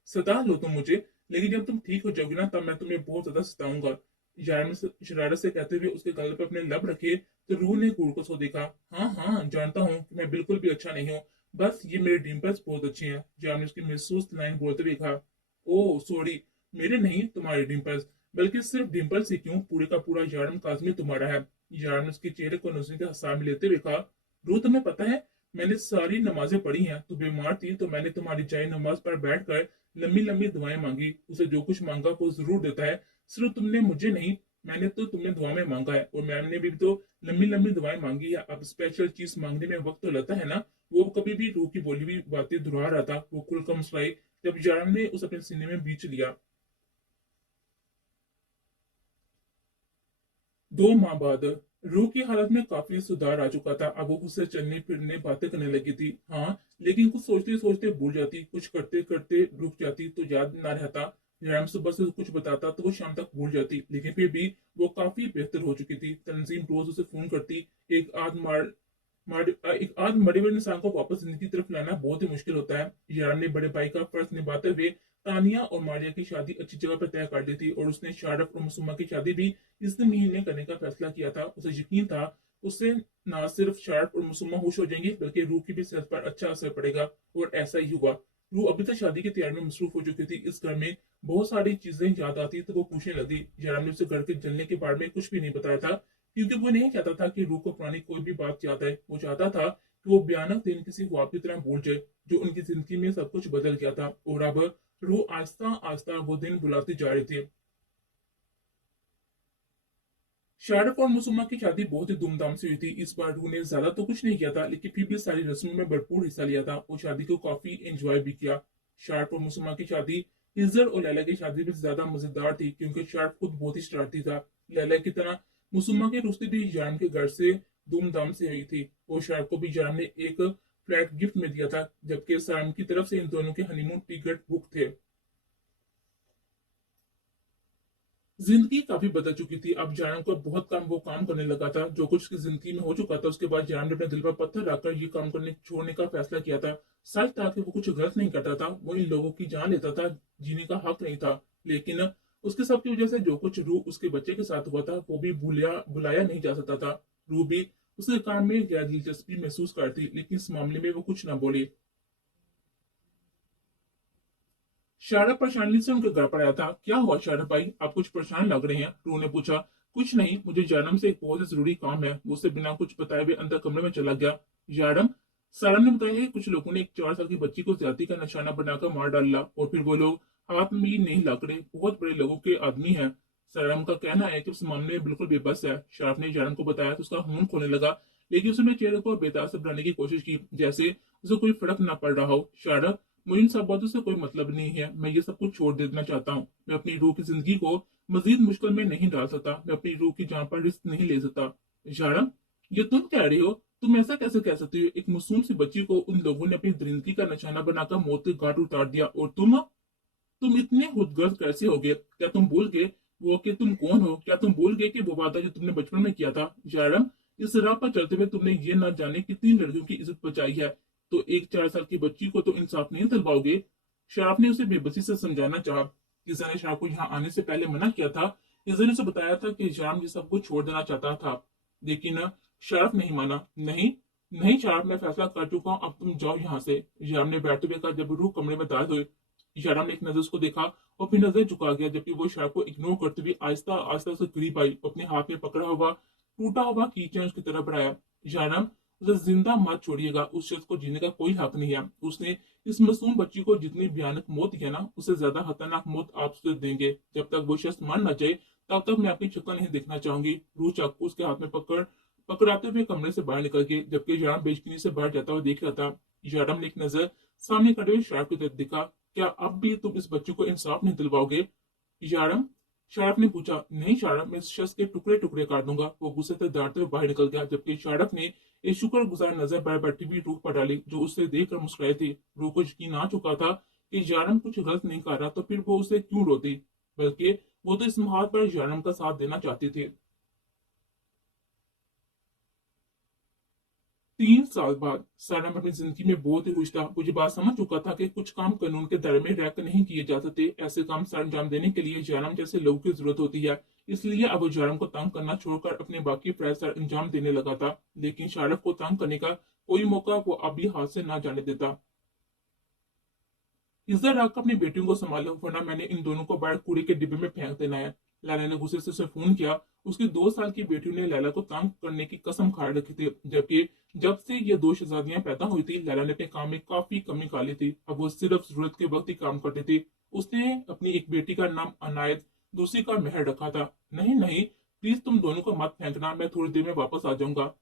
सता लो तुम मुझे, लेकिन जब तुम ठीक हो जाओगी ना, तब मैं तुम्हें बहुत ज्यादा सताऊंगा। जया ने शरारत से कहते हुए उसके गले पर अपने लब रखे। तो रूह ने घूर को सो देखा। हाँ हाँ, जानता हूँ कि मैं बिल्कुल भी अच्छा नहीं हूँ, बस ये मेरे डिम्पल्स बहुत अच्छे हैं। जया ने उसकी महसूस लाइन बोलते हुए कहा। ओ सॉरी, मेरे नहीं तुम्हारे डिम्पल्स, बल्कि सिर्फ डिम्पल्स ही क्यों, पूरे का पूरा यार्म काजमी तुम्हारा है। यार ने उसके चेहरे को नजर के हसाम लेते हुए कहा। रू, तुम्हें पता है मैंने सारी नमाजें पढ़ी हैं। तू बीमार थी तो मैंने तुम्हारी जाए नमाज पर बैठकर लंबी लंबी दुआएं मांगी। उसे जो कुछ मांगा वो जरूर देता है। सिर्फ तुमने मुझे नहीं, मैंने तो तुमने दुआ में मांगा है, और मैंने भी तो लंबी लंबी दुआएं मांगी है। अब स्पेशल चीज मांगने में वक्त तो लगता है ना। वो कभी भी रूह की बोली हुई बातें दोहरा रहा था। वो खुलकर मुस्कुराई जब जारम ने उस अपने सीने में बीच लिया। 2 माह बाद रूह की हालत में काफी सुधार आ चुका था। अब वो खुद से चलने फिरने बातें करने लगी थी। हाँ, लेकिन कुछ सोचते सोचते भूल जाती, कुछ करते करते रुक जाती तो याद ना रहता। रैम सुबह से कुछ बताता तो वो शाम तक भूल जाती, लेकिन फिर भी वो काफी बेहतर हो चुकी थी। तंजीम रोज उसे फोन करती। एक आध मरे हुए इंसान को वापस जिंदगी की तरफ लाना बहुत ही मुश्किल होता है। यार ने बड़े भाई का फर्ज निभाते हुए तानिया और मारिया की शादी अच्छी जगह पर तय कर दी थी, और उसने शारफ और मुसम्मा की शादी भी इस महीने करने का फैसला किया था। उसे यकीन था उससे न सिर्फ शारफ और मुसम्मा खुश हो जाएंगी, बल्कि रूह की भी सेहत पर अच्छा असर पड़ेगा। और ऐसा ही हुआ। रूह अभी तक शादी की तैयारी में मसरूफ हो चुकी थी। इस घर में बहुत सारी चीजें याद आती तो वो पूछने लगी। जयराम ने उसे घर के जलने के बारे में कुछ भी नहीं बताया था, क्योंकि वो नहीं चाहता था कि रूह को पुरानी कोई भी बात याद आए। वो चाहता था कि वो भयानक दिन किसी ख्वाब की तरह भूल जाए, जो उनकी जिंदगी में सब कुछ बदल गया था। और अब रूह आहिस्ता आहिस्ता वो दिन बुलाती जा रही थी। शाहरुख और मुसम्मा की शादी बहुत ही धूमधाम से हुई थी। इस बार रूह ने ज्यादा तो कुछ नहीं किया था, लेकिन फिर भी सारी रस्मों में भरपूर हिस्सा लिया था और शादी को काफी एंजॉय भी किया। शाहरुख और मुसम्मा की शादी हिजर और लैला की शादी भी ज्यादा मजेदार थी, क्योंकि शाहरुख खुद बहुत ही शरारती था। लैला की तरह मुसम्मा की रुश्ती भी जान के घर से धूमधाम से हुई थी, और शाहरुख को भी जान ने एक फ्लैट गिफ्ट में दिया था, जबकि साम की तरफ से इन दोनों के हनीमून टिकट बुक थे। जिंदगी काफी बदल चुकी थी। अब जयराम को बहुत कम वो काम करने लगा था जो कुछ उसकी जिंदगी में हो चुका था। उसके बाद जयराम ने अपने दिल पर पत्थर रखकर ये काम करने छोड़ने का फैसला किया था। सच था कि वो कुछ गलत नहीं करता था, वो इन लोगों की जान लेता था, जीने का हक नहीं था। लेकिन उसके सब की वजह से जो कुछ रूह उसके बच्चे के साथ हुआ था वो भी बुलाया नहीं जा सकता था। रूह भी उसके काम में गैर दिलचस्पी महसूस करती, लेकिन इस मामले में वो कुछ ना बोली। शारदा परेशानी से उनके घर पर आया था। क्या हुआ शारदा भाई, आप कुछ परेशान लग रहे हैं? रू ने पूछा। कुछ नहीं, मुझे जन्म से एक बहुत ही जरूरी काम है। वो उसे बिना कुछ बताए हुए अंदर कमरे में चला गया। यारम, सारा ने बताया कि कुछ लोगों ने एक 4 साल की बच्ची को ज्यादती का निशाना बनाकर मार डाला, और फिर वो लोग हाथ में भी नहीं लग रहे, बहुत बड़े लोगों के आदमी हैं। सैरम का कहना है कि उस मामले में बिल्कुल बेबस है। शारफ ने यारम को बताया तो उसका खून खोने लगा, लेकिन उसने चेहरे को बेदाग से बनाने की कोशिश की, जैसे उसे कोई फर्क ना पड़ रहा हो। शारफ, मुझे इन सब बातों से कोई मतलब नहीं है। मैं ये सब कुछ छोड़ देना चाहता हूँ। मैं अपनी रूह की जिंदगी को मजीद मुश्किल में नहीं डाल सकता। मैं अपनी रूह की जान पर रिस्क नहीं ले सकता। यारम, ये तुम कह रही हो? तुम ऐसा कैसे कह सकती हो? एक मासूम सी बच्ची को उन लोगों ने अपनी जिंदगी का निशाना बनाकर मौत के घाट उतार दिया, और तुम इतने खुदगर्ज कैसे हो गए? क्या तुम भूल गए वो कि तुम कौन हो? क्या तुम भूल गए कि वो वादा जो तुमने बचपन में किया था? जयराम, इस राह पर चलते हुए तुमने ये ना जाने कितनी लड़कियों की इज्जत बचाई है, तो एक 4 साल की बच्ची को तो इंसाफ नहीं दिलवाओगे? शराफ ने उसे बेबसी से समझाना चाहा। किसा ने शराफ को यहाँ आने से पहले मना किया था। किसा ने उसे बताया था कि जयराम ये सब कुछ छोड़ देना चाहता था, लेकिन शराफ नहीं माना। नहीं, नहीं शराफ, मैं फैसला कर चुका हूँ, अब तुम जाओ यहाँ से। जयराम ने बैठते हुए कहा। जब रूह कमरे में दाखिल हुई, इशारा ने एक नजर उसको देखा और फिर नजर झुका गया, जबकि वो इशारा को इग्नोर करते हुए आहिस्ता आहिस्ता उसके करीब आई, अपने हाथ में पकड़ा हुआ टूटा हुआ कीचेन उसकी तरफ बढ़ाया। इशारा, उसे जिंदा मत छोड़िएगा, उस शख्स को जीने का कोई हक नहीं है। उसने इस मासूम बच्ची को जितनी भयानक मौत दी है ना, उससे ज्यादा खतरनाक मौत आप उसे देंगे। जब तक वो शख्स मर न जाए, तब तक मैं आपकी शक्ल नहीं देखना चाहूंगी। रूह चाकू उसके हाथ में पकड़ाते हुए कमरे से बाहर निकल गई, जबकि यारम बेचैनी से बाहर जाता हुआ देख रहा था। यारम ने एक नजर सामने खड़े हुए शराब की तरफ देखा। क्या अब भी तुम इस बच्चे को इंसाफ नहीं दिलवाओगे? यारम, शारफ ने पूछा। नहीं शारफ, मैं इस शख्स के टुकड़े टुकड़े कर दूंगा। वो गुस्से से दौड़ते हुए बाहर निकल गया, जबकि शारफ ने एक शुक्र गुजार नजर बाहर बैठी हुई रूह पर डाली, जो उसे देखकर मुस्कुराई थी। रूह को यकीन आ चुका था कि यारम कुछ गलत नहीं कर रहा, तो फिर वो उसे क्यों रोती? बल्कि वो तो इस महात पर यारम का साथ देना चाहती थी। 3 साल बाद सारा अपनी जिंदगी में बहुत ही खुश था। मुझे बात समझ चुका था कि कुछ काम कानून के दायरे में रहकर नहीं किए जा सकते। ऐसे काम सर अंजाम देने के लिए जयराम जैसे लोगों की जरूरत होती है। इसलिए अब वो जयराम को तंग करना छोड़कर अपने बाकी फैसला सर अंजाम देने लगा था। लेकिन शाहरुख को तंग करने का कोई मौका वो अभी हाथ से ना जाने देता। इज्जत रखकर अपनी बेटियों को संभालो, वरना मैंने इन दोनों को बाहर कूड़े के डिब्बे में फेंक देना है। लैला ने गुस्से से उसे फोन किया। उसकी 2 साल की बेटियों ने लैला को तंग करने की कसम खा रखी थी, जबकि जब से ये दो शहजादियां पैदा हुई थी, लैला ने अपने काम में काफी कमी काली थी। अब वो सिर्फ जरूरत के वक्त ही काम करती थी। उसने अपनी एक बेटी का नाम अनायत, दूसरी का मेहर रखा था। नहीं नहीं, प्लीज तुम दोनों को मत फेंकना, मैं थोड़ी देर में वापस आ जाऊंगा।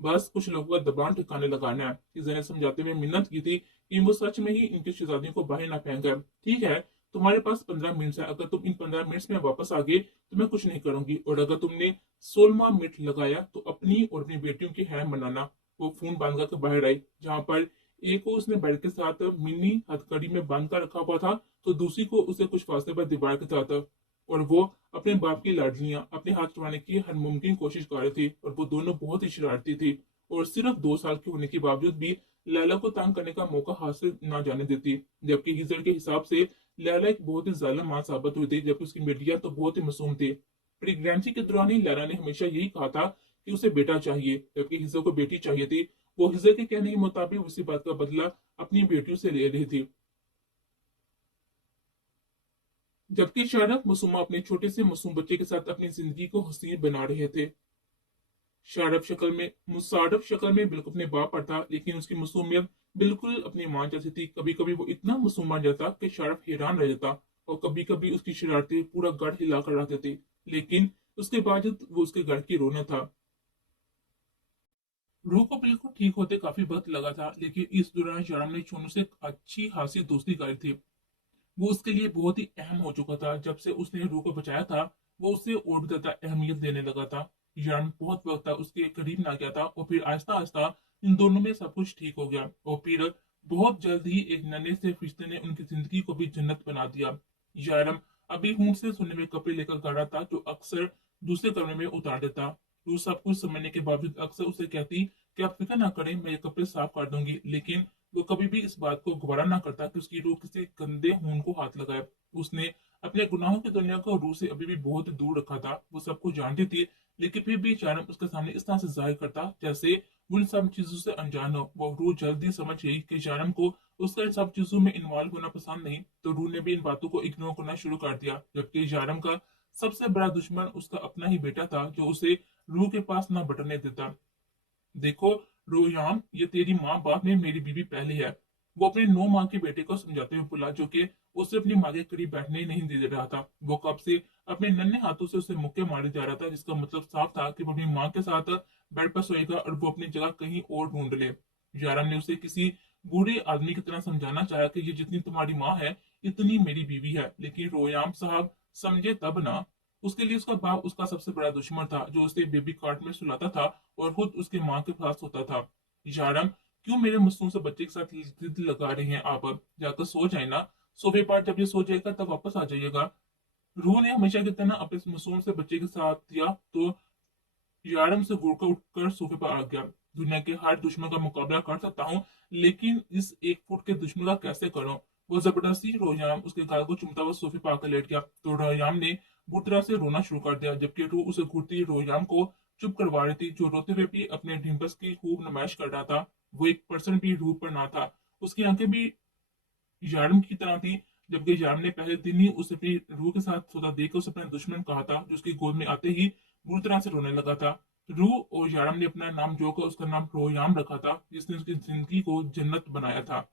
बस कुछ लोगों का दबाव ठिकाने लगाना है। किसी ने समझाते हुए मिन्नत की थी कि वो सच में ही इनकी शहजादियों को बाहर ना फेंक है। ठीक है, तुम्हारे पास 15 मिनट है। अगर तुम इन 15 मिनट में वापस आ गए तो मैं कुछ नहीं करूंगी, और अगर तुमने 16वां मिनट लगाया तो अपनी और अपनी बेटियों की हैम बनाना। वो फोन बंद करके बाहर आई, जहां पर एक को उसने बेड के साथ मिनी हथकड़ी में बांध कर रखा हुआ था, तो दूसरी को उसे कुछ फासले पर दीवार के साथ। और वो अपने बाप की लाडलियां अपने हाथ छुड़ाने की हर मुमकिन कोशिश कर रही थी, और वो दोनों बहुत ही शरारती थी, और सिर्फ 2 साल के होने के बावजूद भी लैला को तंग करने का मौका हाथ से ना जाने देती। जबकि हिजर के हिसाब से लैला एक बहुत ही जालिम मां साबित हुई थी, जबकि उसकी बेटियां तो बहुत ही मासूम थी। प्रेगनेंसी के दौरान ही लैला ने हमेशा यही कहा था कि उसे बेटा चाहिए, जबकि हिजर को बेटी चाहिए थी। वो हिजर के कहने के मुताबिक उसी बात का बदला अपनी बेटियों से ले रही थी। जबकि शारफ मासूमा अपने छोटे से मासूम बच्चे के साथ अपनी जिंदगी को हसीन बना रहे थे। शारफ शक्ल में मुसारफ शक्ल में बिल्कुल अपने बाप पर था, लेकिन उसकी मासूमियत बिल्कुल अपनी माँ जैसी थी। कभी कभी वो इतना मासूम बन जाता कि शारफ हैरान रह जाता, और कभी कभी उसकी शरारतें पूरा गढ़ हिला कर रख देती। लेकिन उसके बावजूद वो उसके गढ़ की रोना था। रूह को बिल्कुल ठीक होते काफी वक्त लगा था, लेकिन इस दौरान शाराम ने चोनू से एक अच्छी खासी दोस्ती करी थी। वो उसके लिए बहुत ही अहम हो चुका था। जब से उसने रूह को बचाया था, वो उसे और भी ज्यादा अहमियत देने लगा था। यान बहुत वक्त तक उसके करीब ना गया था, और फिर आहिस्ता आहिस्ता इन दोनों में सब कुछ ठीक हो गया। और फिर बहुत जल्द ही एक नन्हे से फरिश्ते ने उनकी जिंदगी को भी जन्नत बना दिया। यारम अभी ऊँट से सोने में कपड़े लेकर गा रहा था, जो अक्सर दूसरे कमरे में उतार देता। वो सब कुछ समझने के बावजूद अक्सर उसे कहती कि आप फिक्र ना करें, मैं ये कपड़े साफ कर दूंगी। लेकिन वो कभी भी इस बात को गवारा ना करता कि उसकी रूह किसी गंदे खून को हाथ लगाए। उसने अपने गुनाहों की दुनिया को रूह से अभी भी बहुत दूर रखा था। वो सब कुछ जानती थी, लेकिन फिर भी जानम उसके सामने इस तरह से जाहिर करता जैसे वो इन सब चीजों से अनजान हो। वो रूह जल्दी समझ गई कि जानम को उसका इन सब चीजों में इन्वॉल्व होना पसंद नहीं, तो रूह ने भी इन बातों को इग्नोर करना शुरू कर दिया। जबकि जानम का सबसे बड़ा दुश्मन उसका अपना ही बेटा था, जो उसे रूह के पास ना बटने देता। देखो रोयान, ये तेरी माँ बाप में मेरी बीवी पहले है। वो अपने 9 माह के बेटे को समझाते हुए बोला, जो कि उसे अपनी माँ के करीब बैठने ही नहीं दे रहा था। वो कब से अपने नन्हे हाथों से उसे मुक्के मारे जा रहा था, जिसका मतलब साफ था कि वो अपनी माँ के साथ बेड पर सोएगा और वो अपनी जगह कहीं और ढूंढ ले। यारम ने उसे किसी बूढ़े आदमी की तरह समझाना चाहा कि ये जितनी तुम्हारी माँ है, इतनी मेरी बीवी है। लेकिन रोयाम साहब समझे तब ना। उसके लिए उसका बाप उसका सबसे बड़ा दुश्मन था, जो उसे बेबी कार्ट में सुलाता था और खुद उसकी माँ के पास होता था। यारम, क्यों मेरे मासूम से बच्चे के साथ जिद लगा रहे हैं आप? अब जाकर सो जाए ना। सोफे पर जब ये सो जाएगा तब वापस आ जाइएगा। रूह ने हमेशा की तरह अपने मासूम से बच्चे के साथ दिया, तो यारम से गुड़कर उठकर सोफे पर आ गया। दुनिया के हर दुश्मन का मुकाबला कर सकता हूँ, लेकिन इस 1 फुट के दुश्मन का कैसे करूं? वो जबरदस्ती रोयाम उसके गाल को चुमता हुआ सोफे पर आकर लेट गया, तो रोयाम ने बुरी तरह से रोना शुरू कर दिया। जबकि रूह उसे घूरती रोयाम को चुप करवा रही थी, जो रोते हुए भी अपने डिम्पल्स की खूब नुमाइश कर रहा था। वो 1% भी रूह पर ना था। उसकी आंखें भी यार्म की तरह थी। जबकि यार्म ने पहले दिन ही उसे अपनी रूह के साथ सौदा देकर उसे अपना दुश्मन कहा था, जो उसकी गोद में आते ही बुरी तरह से रोने लगा था। रूह और यार्म ने अपना नाम जोड़कर उसका नाम रोयाम रखा था, जिसने उसकी जिंदगी को जन्नत बनाया था।